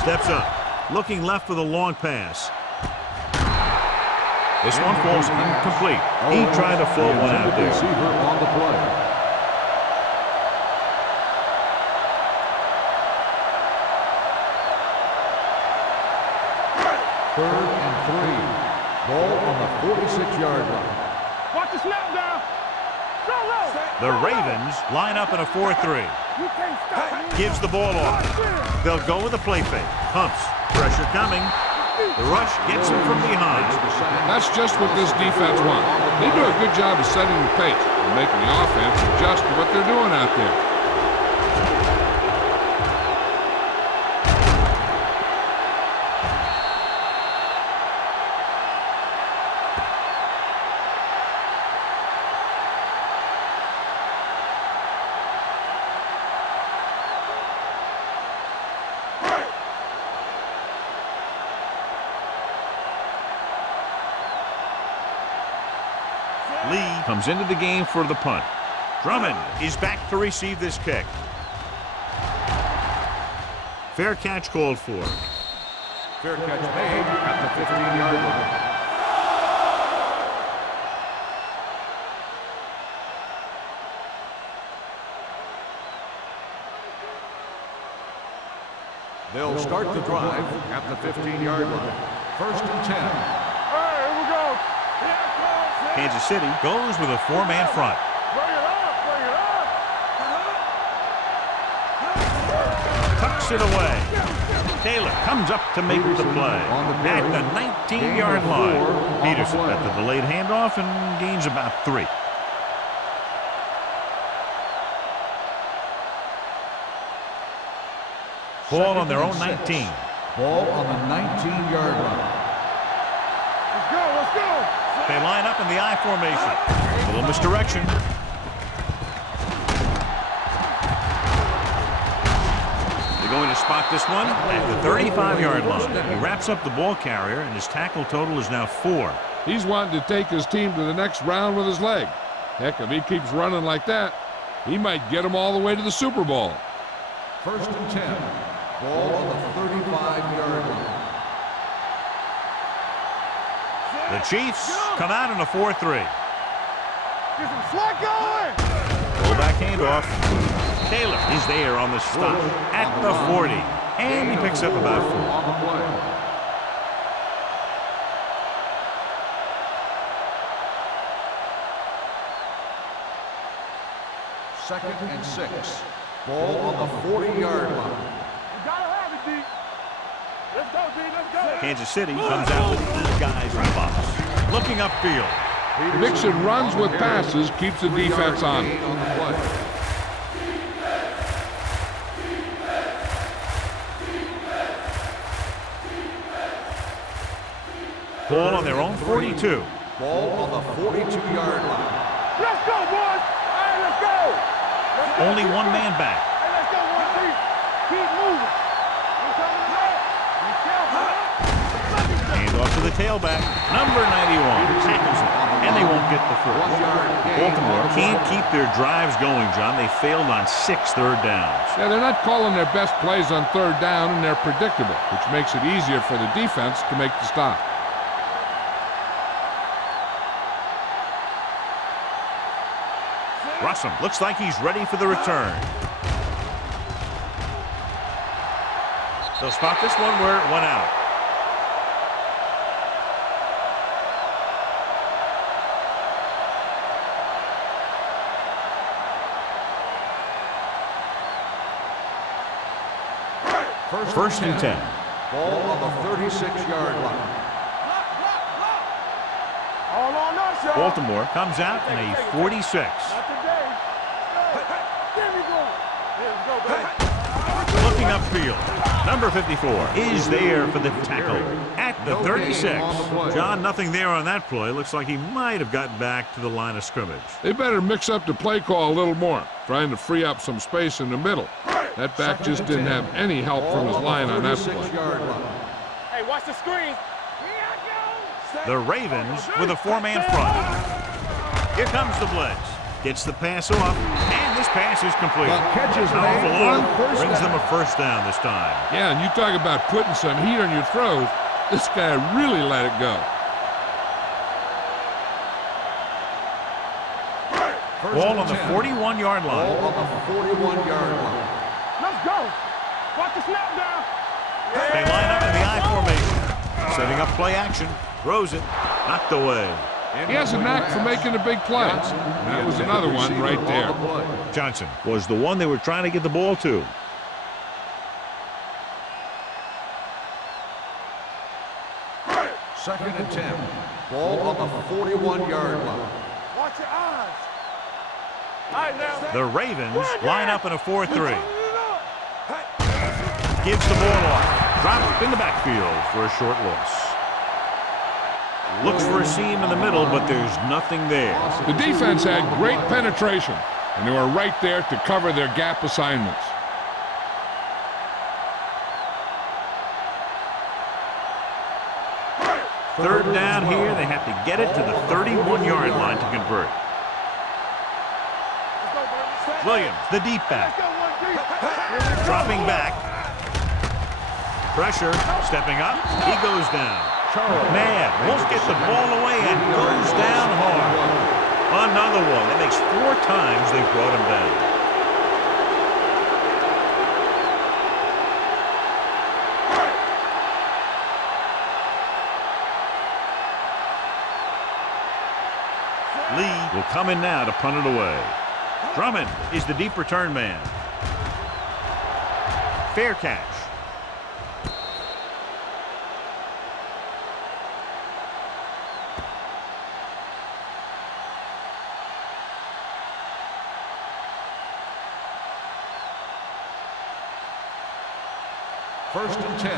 Steps up, looking left for the long pass. This one falls incomplete. He tried to float one out there. Receiver on the play. Third and 3. Ball on the 46-yard line. Watch the snap down. Go, go. The Ravens line up in a 4-3. You can't stop. Gives the ball off. They'll go with a play fake. Pumps. Pressure coming. The rush gets him from behind. That's just what this defense wants. They do a good job of setting the pace and making the offense adjust to what they're doing out there. Lee comes into the game for the punt. Drummond is back to receive this kick. Fair catch called for. Fair catch made at the 15-yard line. They'll start the drive at the 15-yard line. First and 10. All right, here we go. Kansas City goes with a 4-man front. Bring it up, bring it up. Tucks it away. Taylor comes up to make the play at the 19-yard line. Peterson at the delayed handoff and gains about 3. Ball on their own 19. Ball on the 19-yard line. Let's go, let's go. They line up in the I formation. A little misdirection. They're going to spot this one at the 35-yard line. He wraps up the ball carrier, and his tackle total is now 4. He's wanting to take his team to the next round with his leg. Heck, if he keeps running like that, he might get them all the way to the Super Bowl. First and 10. Ball on the 35-yard line. The Chiefs come out in a 4-3. Get some slack going. Fullback handoff. Taylor is there on the stop at the 40. And he picks up about 4. On the play. Second and 6. Ball on the 40-yard line. You gotta have it, D. Let's go, D, let's go. Kansas City comes out with 8 guys in the box. looking upfield. Mixing runs with passes keeps the defense on it. On the play. Ball on their own 42. Ball on the 42-yard line. Let's go, boys. Hey, let's go. Let's go. Only one man back. Hey, let's go, boys. Keep moving. You coming back? Be careful. Hand off to the tailback. Number 91 tackles it, and they won't get the first. 1 yard gain. Baltimore can't keep their drives going, John. They failed on 6 third downs. Yeah, they're not calling their best plays on third down, and they're predictable, which makes it easier for the defense to make the stop. Russell looks like he's ready for the return. They'll spot this one where it went out. First and 10. Ball on the 36-yard line. All on us, y'all. Baltimore comes out in a 46. Not today. There we go. Here we go, baby. Looking upfield. Number 54 is there for the tackle at the 36. John, nothing there on that play. Looks like he might have gotten back to the line of scrimmage. They better mix up the play call a little more, trying to free up some space in the middle. That back just didn't have any help from his line on that play. Hey, watch the screen. The Ravens with a 4-man front. Here comes the blitz. Gets the pass off, and this pass is complete. Powerful arm brings them a first down this time. Yeah, and you talk about putting some heat on your throws. This guy really let it go. Ball on the 41-yard line. Ball on the 41-yard line. Let's go. Watch the snap down. They line up in the I formation. Setting up play action. Throws it. Knocked away. He has a knack for making the big plays. That was another one right there. Johnson was the one they were trying to get the ball to. Second and 10. Ball on the 41-yard line. Watch your eyes. All right, now. The Ravens line up in a 4-3. Gives the ball off. Dropped in the backfield for a short loss. Looks for a seam in the middle, but there's nothing there. The defense had great penetration, and they were right there to cover their gap assignments. Third down here. They have to get it to the 31-yard line to convert. Williams, the deep back. Dropping back. Pressure. Stepping up. He goes down. McNabb won't get the ball away and goes down hard. Another one. That makes 4 times they've brought him down. Lee will come in now to punt it away. Drummond is the deep return man. Fair catch. First and 10.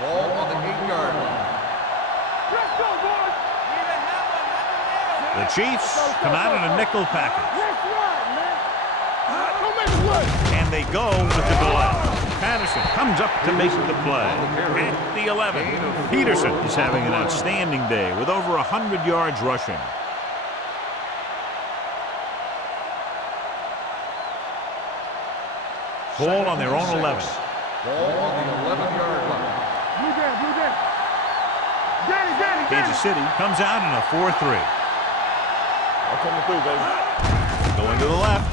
Ball on the 8-yard line. Let's go, boys. The Chiefs come out in a nickel package. That's right, man. Don't make it work. And they go with the delay. Patterson comes up to make the play. At the 11, Peterson is having an outstanding day with over 100 yards rushing. Ball on their own 11. Ball on the 11-yard line. Blue down, blue down. Danny. Kansas City comes out in a 4-3. I'm coming through, baby. Going to the left.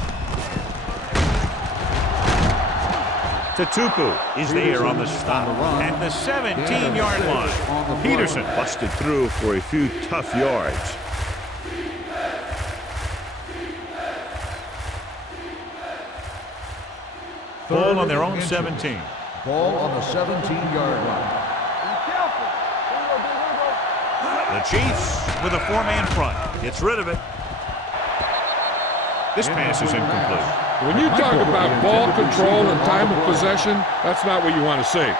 Tatupu is there on the stop at the 17-yard line. Peterson busted through for a few tough yards. Ball on their own 17. Ball on the 17-yard line. Be careful. Here we go. The Chiefs with a four-man front. Gets rid of it. This pass is incomplete. When you talk about ball control and time of possession, that's not what you want to see.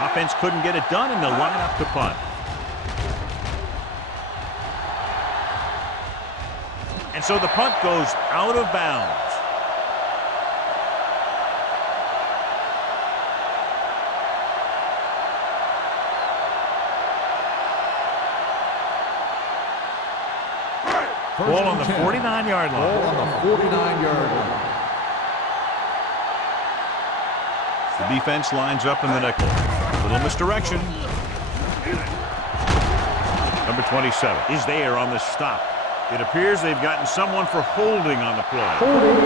Offense couldn't get it done, and they'll line up to punt. And so the punt goes out of bounds. Ball on the 49-yard line. Ball on the 49-yard line. The defense lines up in the nickel. A little misdirection. Number 27 is there on the stop. It appears they've gotten someone for holding on the play. Holding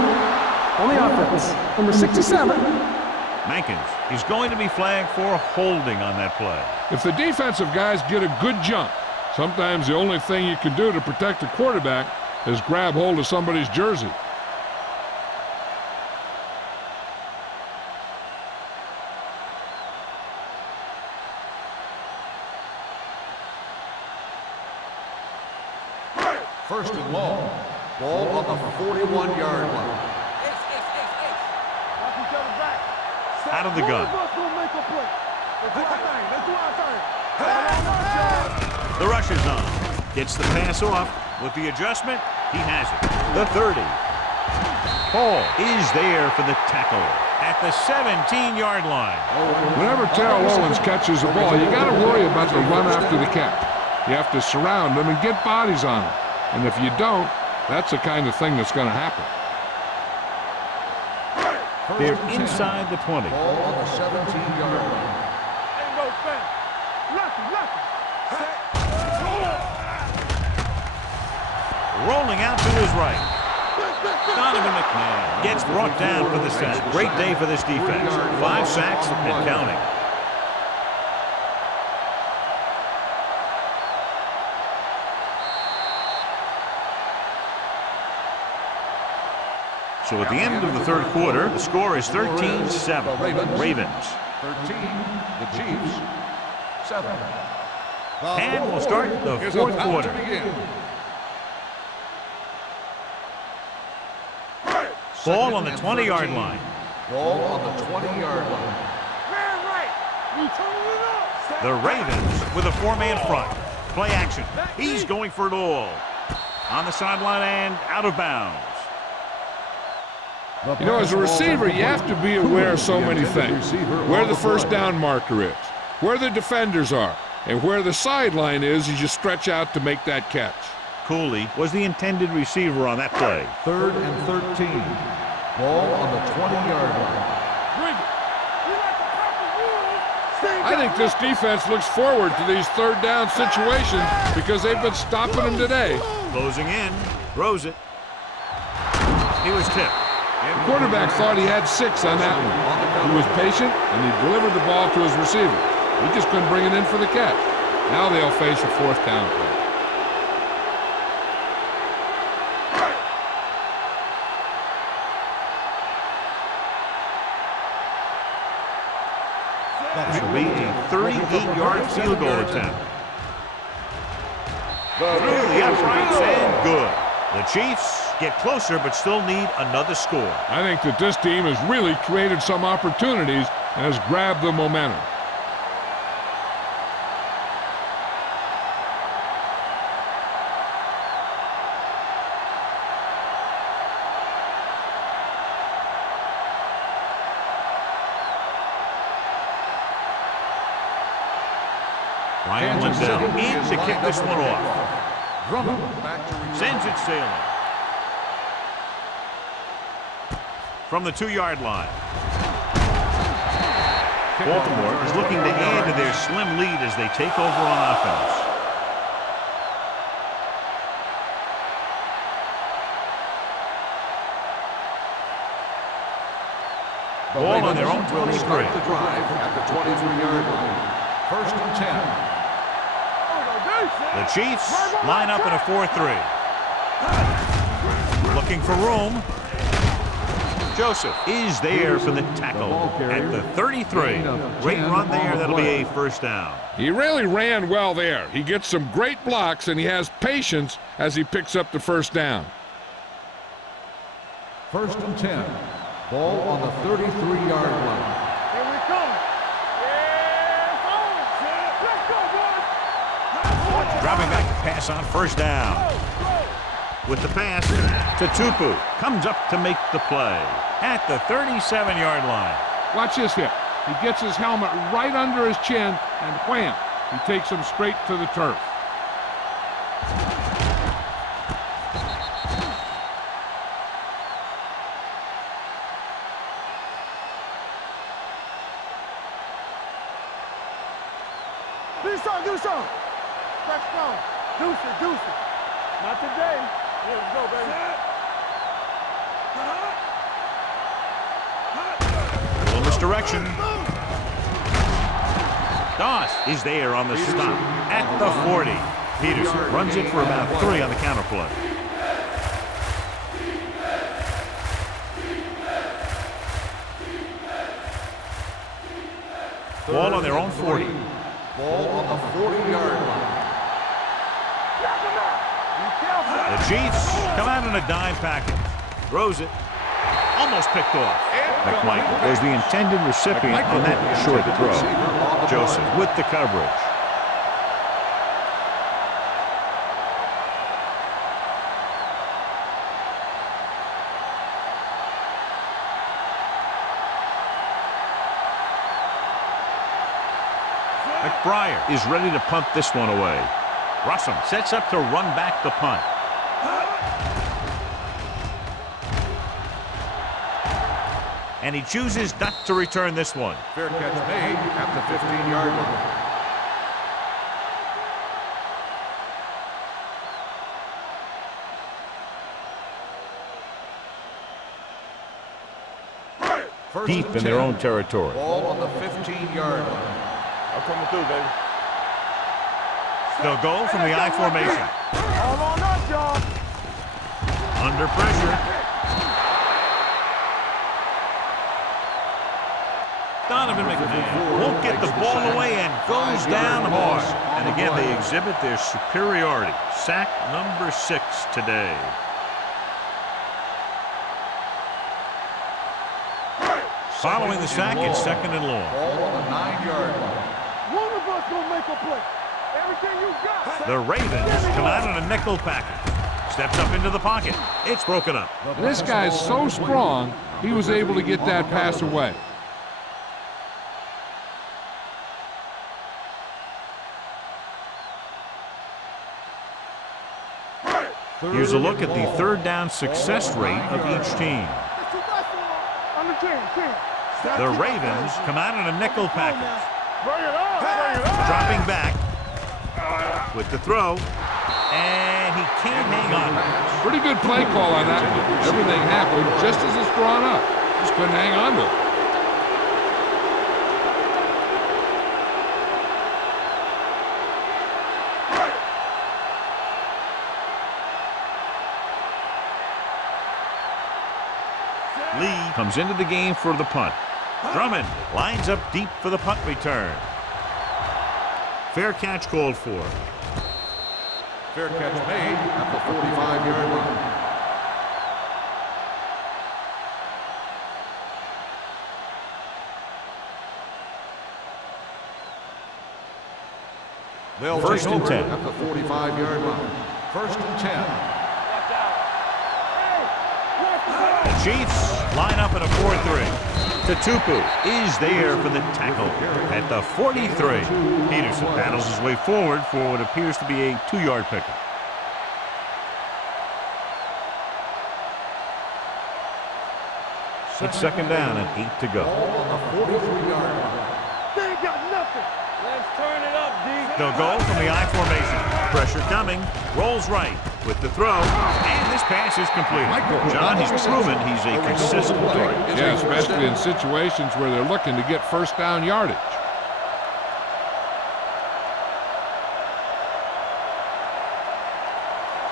on the offense. Number 67. Mankins is going to be flagged for holding on that play. If the defensive guys get a good jump, sometimes the only thing you can do to protect the quarterback is grab hold of somebody's jersey. First and long. Ball on the 41-yard line. Out of the gun. The rush is on. Gets the pass off. With the adjustment, he has it. The 30. Paul is there for the tackle at the 17-yard line. Whenever Terrell Owens catches the ball, you got to worry about the run after the catch. You have to surround them and get bodies on them. And if you don't, that's the kind of thing that's going to happen. They're inside the 20. Ball on the 17-yard line. Ain't no fence. Lucky. Rolling out to his right. Donovan McNabb gets brought down for the sack. Great day for this defense. 5 sacks and counting. So at the end of the third quarter, the score is 13-7. Ravens. 13, the Chiefs. 7. And we'll start the fourth quarter. Ball on the 20-yard line. Ball on the 20-yard line. Man right. You turning it up. The Ravens with a four-man front. Play action. He's going for it all. On the sideline and out of bounds. You know, as a receiver, you have to be aware of so many things. Where the first down marker is, where the defenders are, and where the sideline is as you stretch out to make that catch. Cooley was the intended receiver on that play. 3rd and 13. Ball on the 20-yard line. Bring it. We like the proper rules. I think this defense looks forward to these third down situations because they've been stopping them today. Closing in. Throws it. He was tipped. The quarterback thought he had 6 on that one. He was patient, and he delivered the ball to his receiver. He just couldn't bring it in for the catch. Now they'll face a 4th down play. That should be a 38-yard field goal attempt. Through the uprights and good. The Chiefs get closer but still need another score. I think that this team has really created some opportunities and has grabbed the momentum. Ryan Lindell in to kick this one off. Sends it sailing. From the 2-yard line. Baltimore is looking to add to their slim lead as they take over on offense. Ball on their own 23. Start the drive at the 23-yard line. 1st and 10. The Chiefs line up in a 4-3. Looking for room. Joseph is there for the tackle at the 33. Great run there. That'll be a first down. He really ran well there. He gets some great blocks, and he has patience as he picks up the first down. 1st and 10. Ball on the 33-yard line. Here we come. Yeah, let's go, boys. Dropping back to pass on first down. With the pass to Tupu. Comes up to make the play at the 37-yard line. Watch this hit. He gets his helmet right under his chin, and wham, he takes him straight to the turf. Do some. Touchdown. Deuce it. Not today. Here we go, baby. A little misdirection. Doss is there on the stop at the 40. Peterson runs it for about 3 on the counter play. Ball on their own 40. Ball on the 40-yard line. The Chiefs come out in a dime package. Throws it. Almost picked off. McMichael was the intended recipient on that short throw. Joseph with the coverage. McBriar is ready to punt this one away. Russell sets up to run back the punt. And he chooses not to return this one. Fair catch made at the 15-yard line. Deep in their own territory. Ball on the 15-yard line. I'm coming through, baby. They'll go from the I formation. All on us, y'all. Under pressure. Donovan McNabb won't get the ball away and goes down hard. And again, they exhibit their superiority. Sack number 6 today. Following the sack, it's 2nd and long. Ball on the 9-yard line. One of us gonna make a play. Everything you got. The Ravens come out in a nickel package. Steps up into the pocket. It's broken up. This guy's so strong, he was able to get that pass away. Here's a look at the 3rd down success rate of each team. On the team. The Ravens come out in a nickel package. Bring it on. Dropping back with the throw. And he can't hang on. Pretty good play call on that one. Everything happened just as it's drawn up. Just couldn't hang on to it. Lee comes into the game for the punt. Drummond lines up deep for the punt return. Fair catch called for. Fair catch made at the 45-yard line. They'll 1st and 10 at the 45-yard line. 1st and 10. The Chiefs line up in a 4-3. Tupu is there for the tackle at the 43. Peterson battles his way forward for what appears to be a 2-yard pickup. It's 2nd down and 8 to go. On the 43-yard line. They ain't got nothing. Let's turn it up, D. They'll go from the I formation. Pressure coming. Rolls right with the throw. And this pass is completed. John, he's proven he's a consistent target. Yeah, especially in situations where they're looking to get 1st down yardage.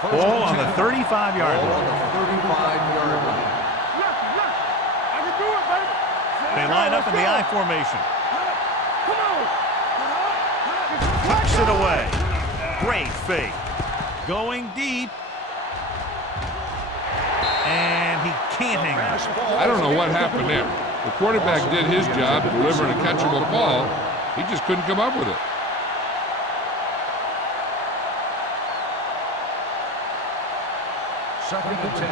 Ball on the 35-yard Ball on line. the 35-yard line. I can do it, baby. They line up in the I formation. Come on. Tucks it away. Great fake. Going deep. And he can't hang on. I don't know what happened there. The quarterback did his job delivering a catchable ball. He just couldn't come up with it. Second and 10.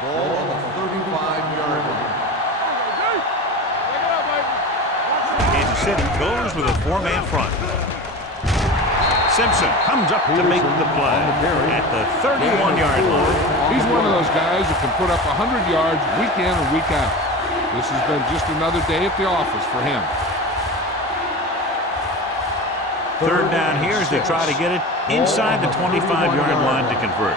Ball on the 35-yard line. Kansas City goes with a four-man front. Simpson comes up to make the play at the 31-yard line. He's one of those guys that can put up 100 yards week in and week out. This has been just another day at the office for him. Third down here as they try to get it inside the 25-yard line to convert.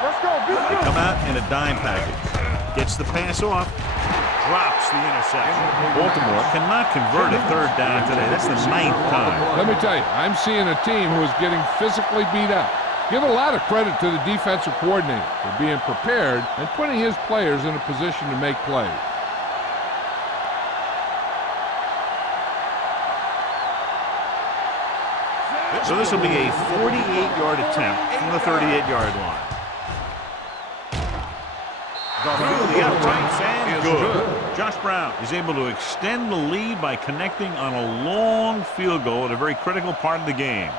Let's go. They come out in a dime package. Gets the pass off. Drops the interception. Baltimore cannot convert a third down today. That's the 9th time. Let me tell you, I'm seeing a team who is getting physically beat up. Give a lot of credit to the defensive coordinator for being prepared and putting his players in a position to make plays. So this will be a 48-yard attempt from the 38-yard line. Through the uprights and good. Josh Brown is able to extend the lead by connecting on a long field goal at a very critical part of the game.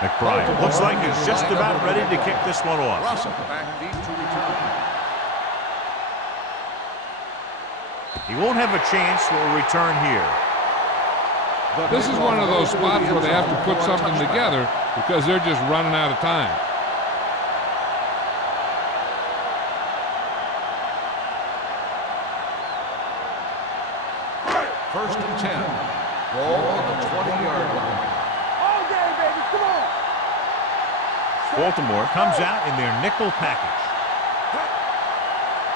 McBride looks like he's just about ready to kick this one off. Russell back deep to return. He won't have a chance for a return here. This is one of those spots where they have to put something together because they're just running out of time. First and 10. Ball on the 20-yard line. All day, baby. Come on. Baltimore comes out in their nickel package.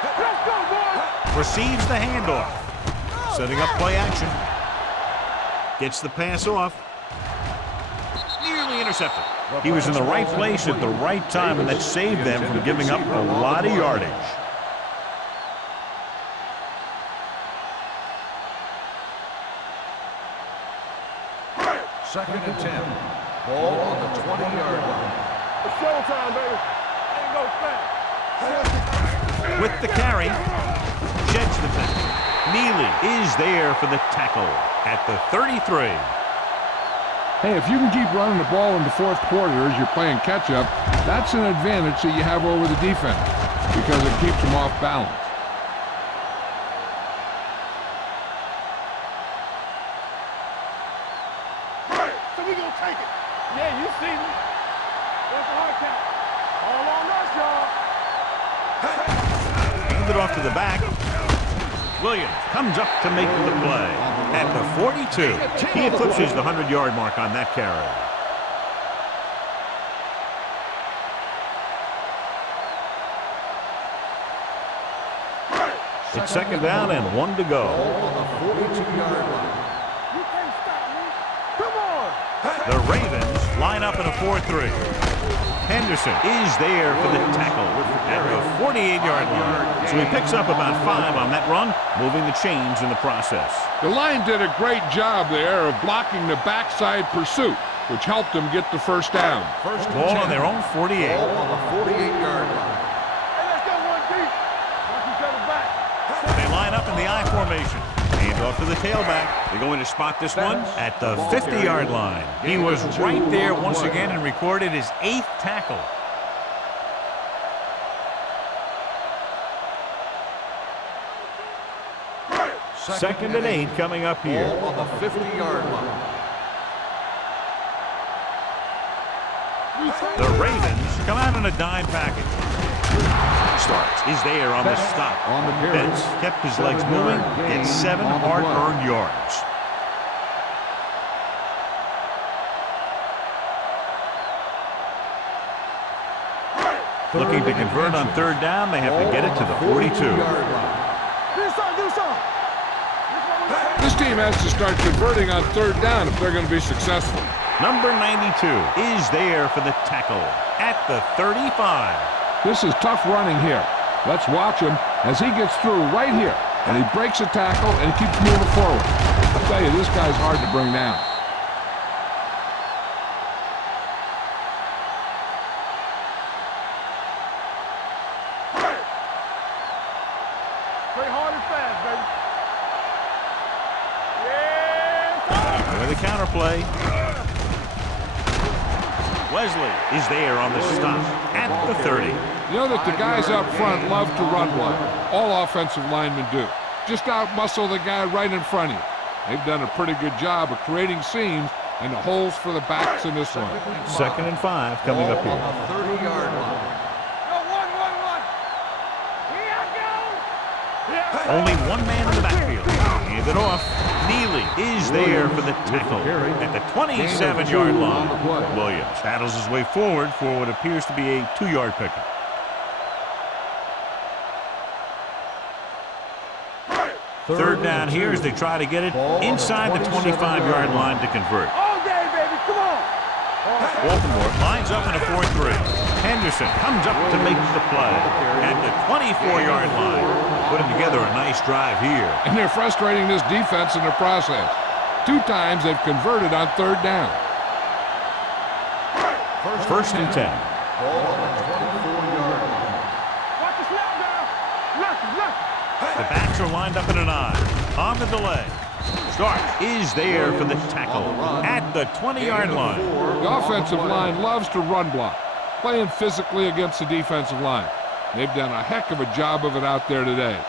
Let's go, boys. Receives the handoff. Setting up play action. Gets the pass off. Nearly intercepted. He was in the right place at the right time, and that saved them from giving up a lot of yardage. Second and 10. Ball on the 20-yard line. It's showtime, baby. Ain't no fast. With the carry, sheds the tackle. Neely is there for the tackle at the 33. Hey, if you can keep running the ball in the fourth quarter as you're playing catch-up, that's an advantage that you have over the defense because it keeps them off balance. So we gonna take it. Yeah, you see me. What's the hard count? All on us, y'all. Hand it off to the back. Williams comes up to make the play at the 42. He eclipses the 100-yard mark on that carry. It's second down and 1 to go. On the 42-yard line. You can't stop me. Come on. The Ravens line up in a 4-3. Henderson is there for the tackle at the 48-yard line. So he picks up about 5 on that run, moving the chains in the process. The line did a great job there of blocking the backside pursuit, which helped them get the first down. First and Ball 10. on their own 48. Ball on the 48-yard line. Hey, let's go one deep. Watch each other back. They line up in the I formation. Hand off to the tailback. They're going to spot this one at the 50-yard line. He was right there once again and recorded his 8th tackle. Second and 8 coming up here. Ball on the 50-yard line. The Ravens come out in a dime package. Starks is there on the stop. On the carry. Betts kept his legs moving, gets 7 hard-earned yards. Looking to convert on third down. They have to get it to the 42. This team has to start converting on third down if they're going to be successful. Number 92 is there for the tackle at the 35. This is tough running here. Let's watch him as he gets through right here. And he breaks a tackle and keeps moving forward. I tell you, this guy's hard to bring down. Play hard and fast, baby. With a counter play. Wesley is there on the stop at the 30. You know that the guys up front love to run block. All offensive linemen do. Just out-muscle the guy right in front of you. They've done a pretty good job of creating seams and the holes for the backs in this one. 2nd and 5 coming up here. 30-yard line. Only one man in the backfield. Hand it off. Neely is there for the tackle at the 27-yard line. Williams battles his way forward for what appears to be a 2-yard pickup. Third down here as they try to get it inside the 25-yard line to convert. All day, baby. Come on. Baltimore lines up in a 4-3. Henderson comes up to make the play at the 24-yard line. Putting together a nice drive here. And they're frustrating this defense in the process. 2 times they've converted on third down. First and 10. Ball on the 24-yard line. Watch the snap down. Left. The backs are lined up in an eye. On the delay. Stark is there for the tackle at the 20-yard line. The offensive line loves to run block, playing physically against the defensive line. They've done a heck of a job of it out there today.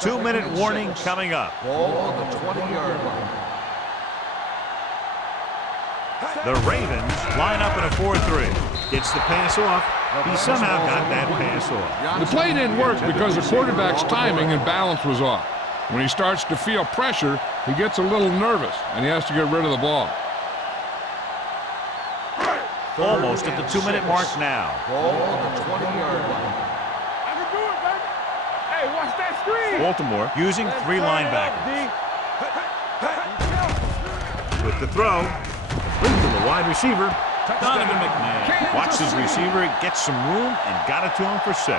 2-minute warning coming up. Ball on the 20-yard line. The Ravens line up in a 4-3. Gets the pass off. He somehow got that pass off. The play didn't work because the quarterback's timing and balance was off. When he starts to feel pressure, he gets a little nervous, and he has to get rid of the ball. Almost at the 2-minute mark now. Ball on the 20-yard line. I can do it, baby. Hey, watch that screen. Baltimore using 3 linebackers. With the throw, to the wide receiver, Donovan McNabb. Watched his receiver, get some room, and got it to him for 6.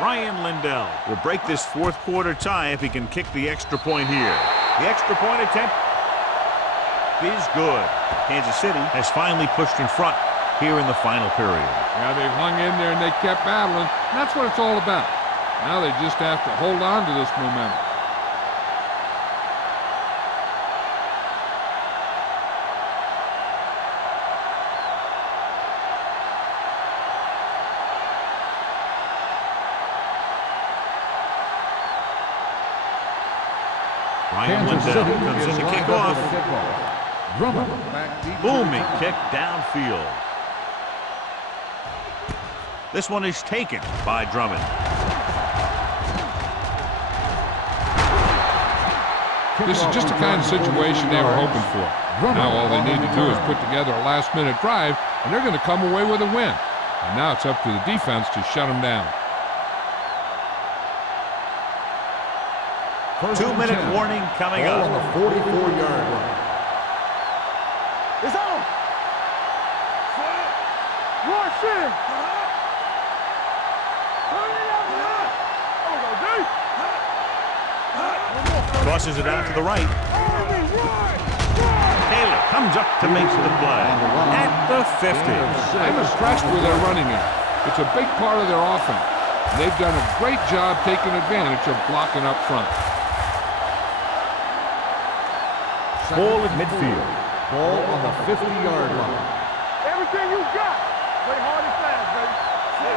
Ryan Lindell will break this 4th quarter tie if he can kick the extra point here. The extra point attempt is good. Kansas City has finally pushed in front here in the final period. Yeah, they've hung in there and they kept battling. That's what it's all about. Now they just have to hold on to this momentum. Ryan Lindell comes in to kick off. Booming kick downfield. This one is taken by Drummond. This is just the kind of situation they were hoping for. Now all they need to do is put together a last-minute drive, and they're going to come away with a win. And now it's up to the defense to shut them down. 2-minute warning coming up. On the 44-yard line. It's on. Rush in. Crosses it out to the right. Taylor comes up to make the play at the 50. I'm impressed with their running game. It's a big part of their offense. They've done a great job taking advantage of blocking up front. Ball at midfield. Ball on the 50-yard line. Everything you got. Play hard and fast, baby.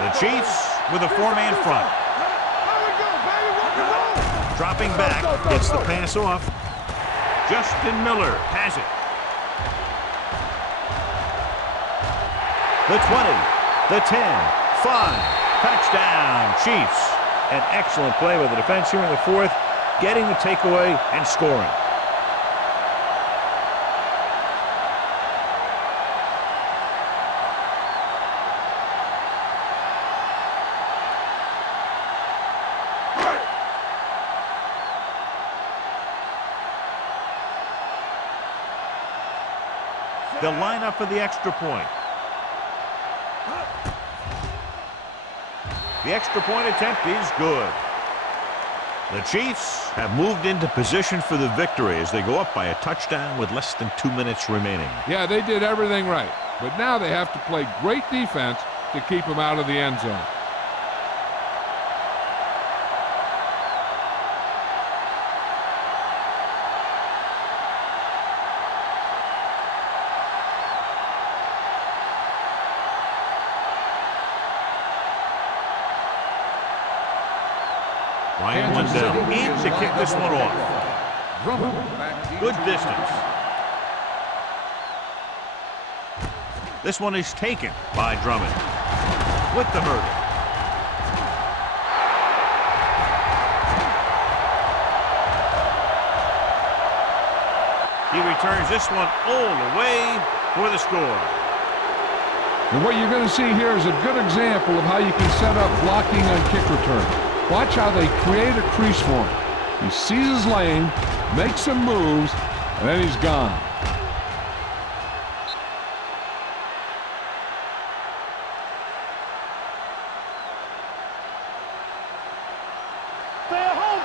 The Chiefs with a 4-man front. Dropping back, gets the pass off. Justin Miller has it. The 20, the 10, 5. Touchdown, Chiefs. An excellent play by the defense here in the fourth, getting the takeaway and scoring. The lineup for the extra point. The extra point attempt is good. The Chiefs have moved into position for the victory as they go up by a touchdown with less than 2 minutes remaining. Yeah, they did everything right. But now they have to play great defense to keep them out of the end zone. Ryan Lindell in to kick this one off. Good distance. This one is taken by Drummond with the hurdle. He returns this one all the way for the score. And what you're going to see here is a good example of how you can set up blocking on kick return. Watch how they create a crease for him. He sees his lane, makes some moves, and then he's gone. Stay at home.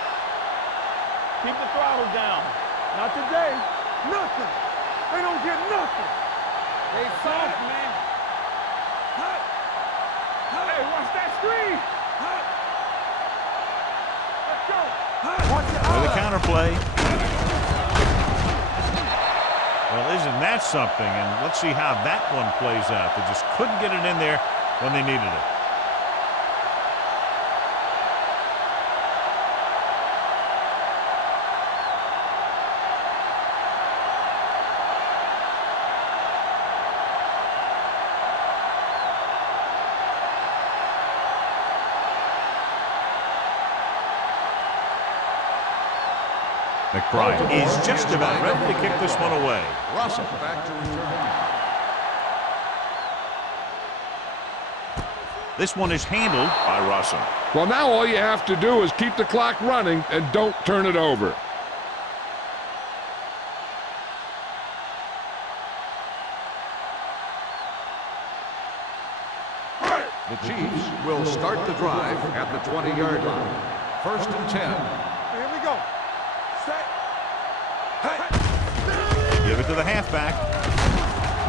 Keep the throttle down. Not today. Nothing. They don't get nothing. They soft, man. Hey, watch that screen. For the counterplay. Well, isn't that something? And let's see how that one plays out. They just couldn't get it in there when they needed it. McBride is just about ready to kick this one away. Russell back to return. This one is handled by Russell. Well, now all you have to do is keep the clock running and don't turn it over. The Chiefs will start the drive at the 20-yard line. 1st and 10. Here we go. Set. Give it to the halfback.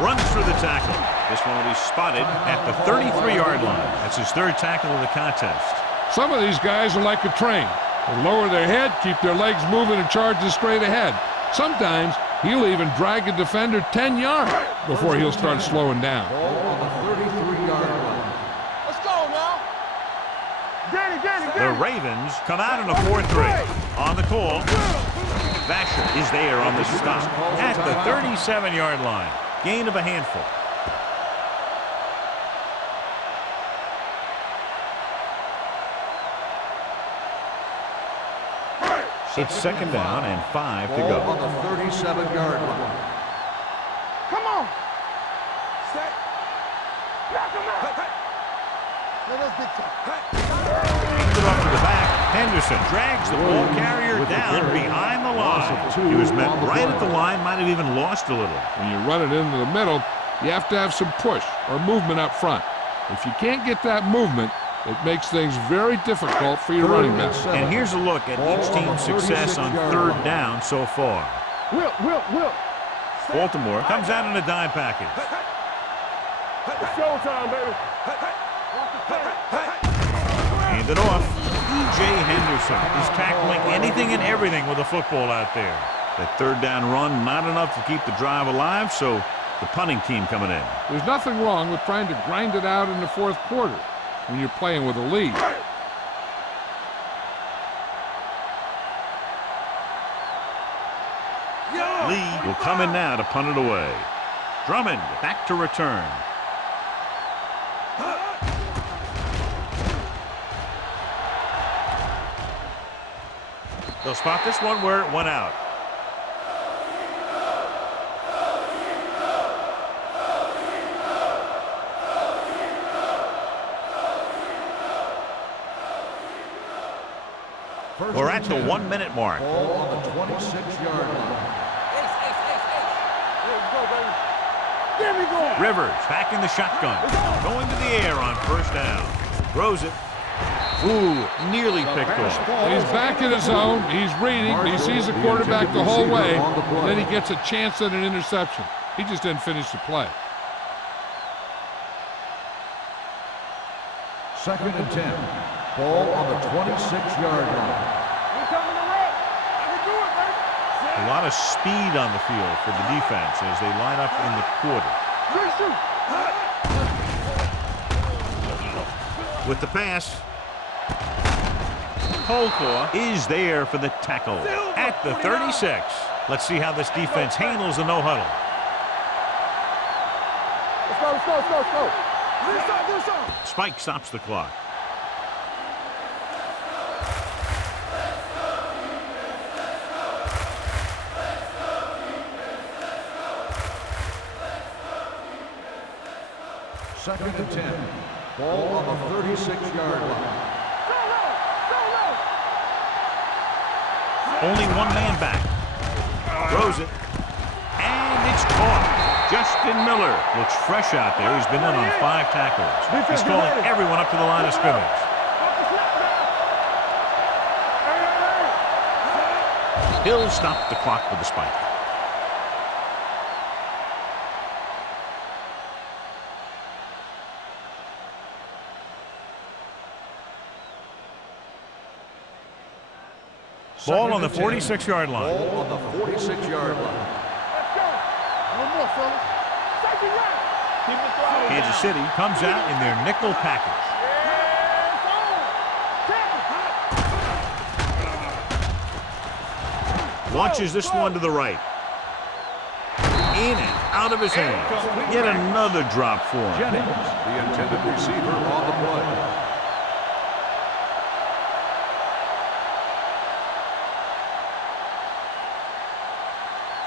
Runs through the tackle. This one will be spotted at the 33-yard line. That's his third tackle of the contest. Some of these guys are like a train. They lower their head, keep their legs moving, and charges straight ahead. Sometimes he'll even drag a defender 10 yards before he'll start slowing down. Ball on the 33-yard line. Let's go now. Danny. The Ravens come out in a 4-3. On the call, Vasher is there on the stop at the 37-yard line. Gain of a handful. It's 2nd down and 5 to go. Ball on the 37-yard line. Come on. Set. Knock him out. Let us get Hands it off to the back. Henderson drags the ball carrier down behind the line. He was met right at the line, might have even lost a little. When you run it into the middle, you have to have some push or movement up front. If you can't get that movement, it makes things very difficult for your running back. And here's a look at each team's success on 3rd down so far. Will. Baltimore comes out in a dime package. It's showtime, baby. Hand it off. E.J. Henderson is tackling anything and everything with a football out there. That 3rd down run, not enough to keep the drive alive, so the punting team coming in. There's nothing wrong with trying to grind it out in the 4th quarter when you're playing with a lead. will come in now to punt it away. Drummond back to return. They'll spot this one where it went out. We're at the 1 minute mark. Ball on the 26-yard line. There we go. Rivers back in the shotgun. Going to the air on first down. Throws it. Ooh, nearly picked off. He's back in his zone. He's reading. He sees the quarterback the whole way. And then he gets a chance at an interception. He just didn't finish the play. 2nd and 10. Ball on the 26-yard line. A lot of speed on the field for the defense as they line up in the quarter. With the pass. Colclaw is there for the tackle at the 36. Let's see how this defense handles the no-huddle. Let's go. Spike stops the clock. Second and 10. Ball on the 36-yard line. Only one man back. Throws it. And it's caught. Justin Miller looks fresh out there. He's been in on 5 tackles. He's calling everyone up to the line of scrimmage. He'll stop the clock with the spike. Ball on the 46-yard line. Ball on the 46-yard line. Let's go. One more, fellas. Second round. Keep it throttle. Kansas City comes out in their nickel package. Launches this one to the right. In and out of his hands. Yet another drop for him. Jennings, the intended receiver on the play.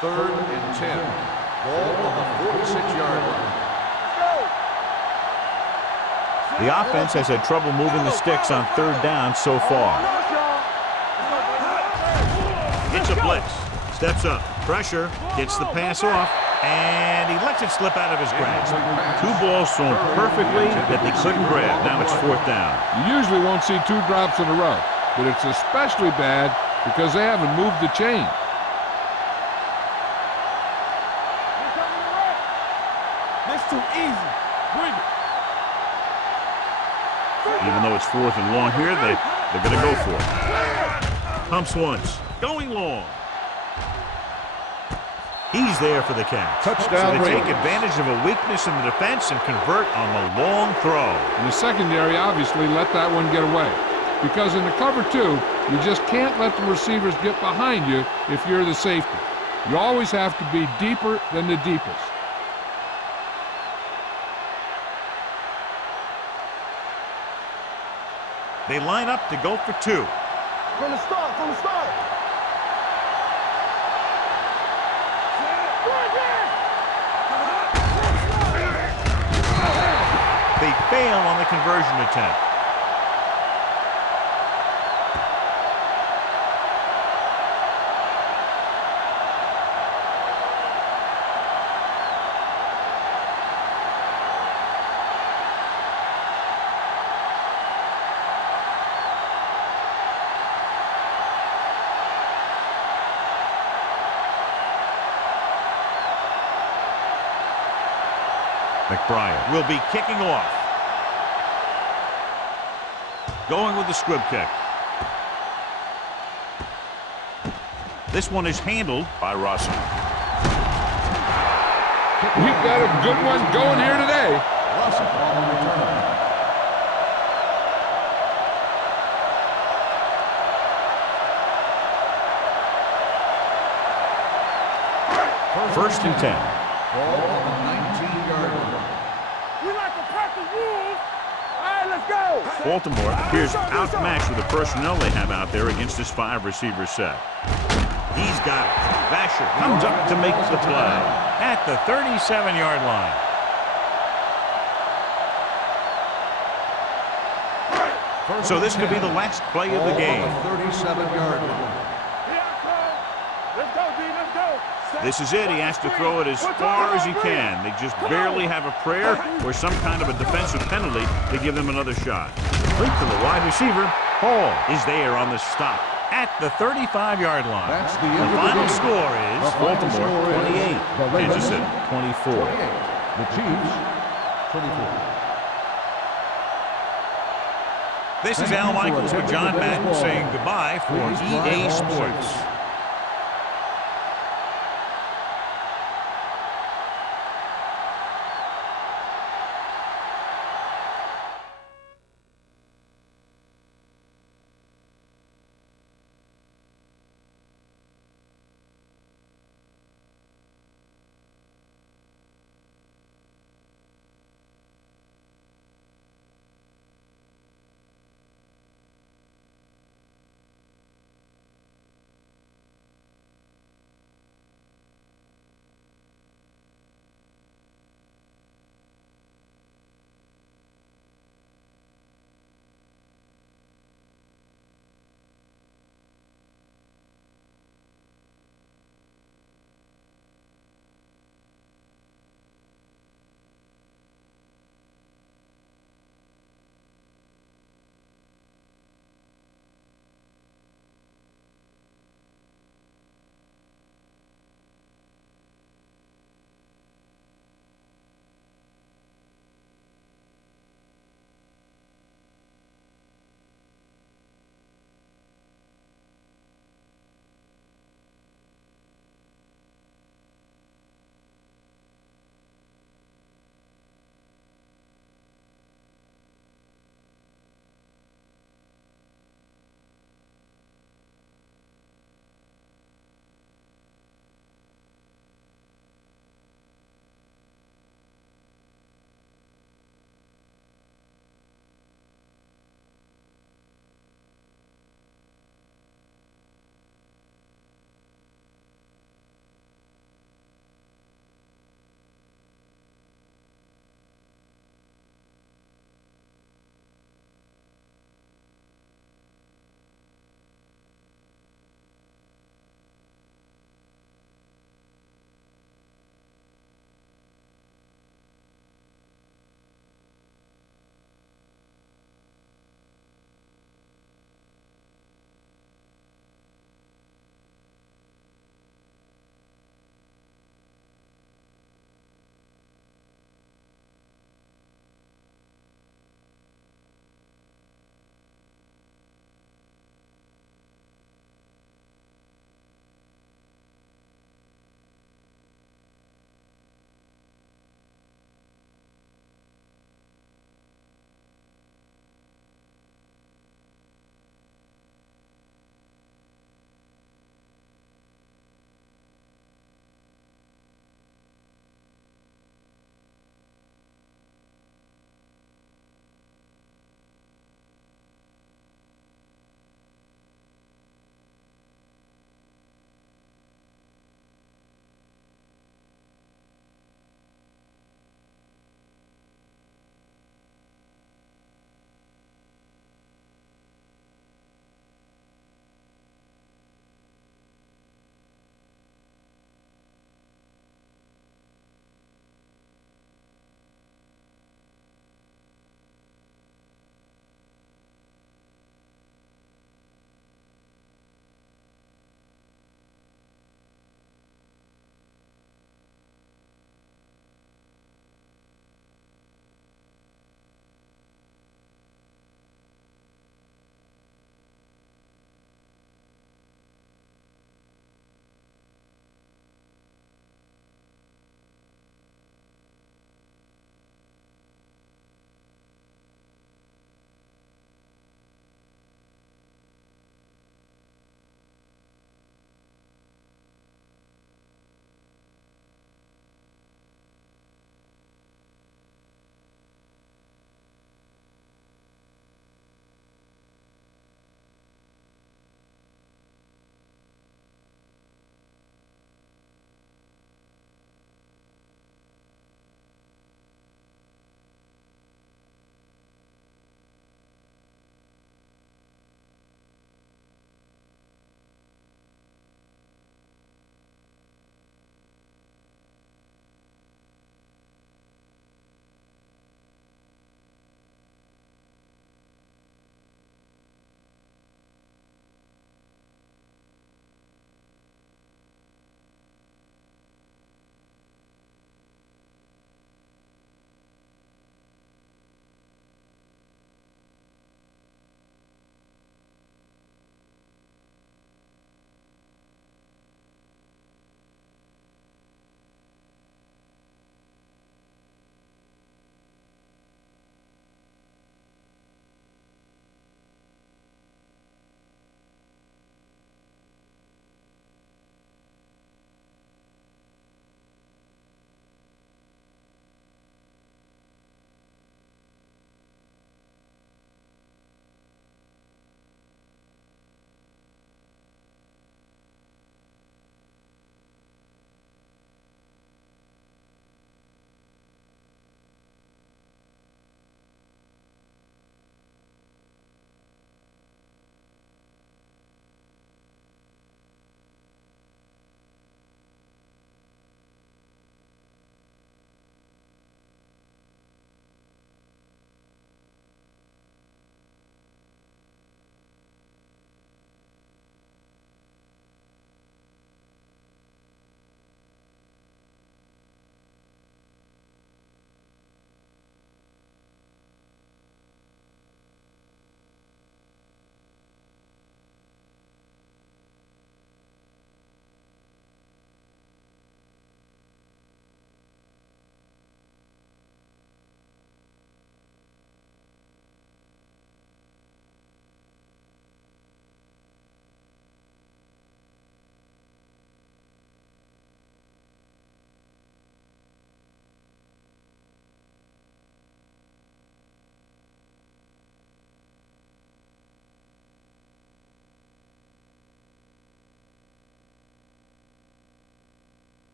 Third and 10. Ball on the 46-yard line. The offense has had trouble moving the sticks on 3rd down so far. It's a blitz. Steps up. Pressure. Gets the pass off. And he lets it slip out of his grasp. 2 balls thrown perfectly that they couldn't grab. Now it's 4th down. You usually won't see 2 drops in a row, but it's especially bad because they haven't moved the chain. That's too easy. Bring it. Even though it's 4th and long here, they're going to go for it. Pumps once. Going long. He's there for the catch. Touchdown So they take Raiders. advantage of a weakness in the defense and convert on the long throw. And the secondary obviously let that one get away. Because in the cover 2, you just can't let the receivers get behind you if you're the safety. You always have to be deeper than the deepest. They line up to go for 2. From the start. They fail on the conversion attempt. McBride will be kicking off. Going with the squib kick. This one is handled by Russell. We've got a good one going here today. Russell on the return. First and 10. Ball on the 19-yard line. We like to pack the rules. All right, let's go. Baltimore appears outmatched with the personnel they have out there against this 5-receiver set. He's got it. Vasher comes up to make the play at the 37-yard line. So this could be the last play of the game. 37-yard line. Let's go, D. Let's go. This is it. He has to throw it as far as he can. They just barely have a prayer or some kind of a defensive penalty to give them another shot. Complete to the wide receiver. Hall is there on the stop at the 35-yard line. That's the end of the final game. score is The final Baltimore score is 28, Kansas City 24. 28. The Chiefs 24. This is Al Michaels with John Madden saying goodbye for EA Sports.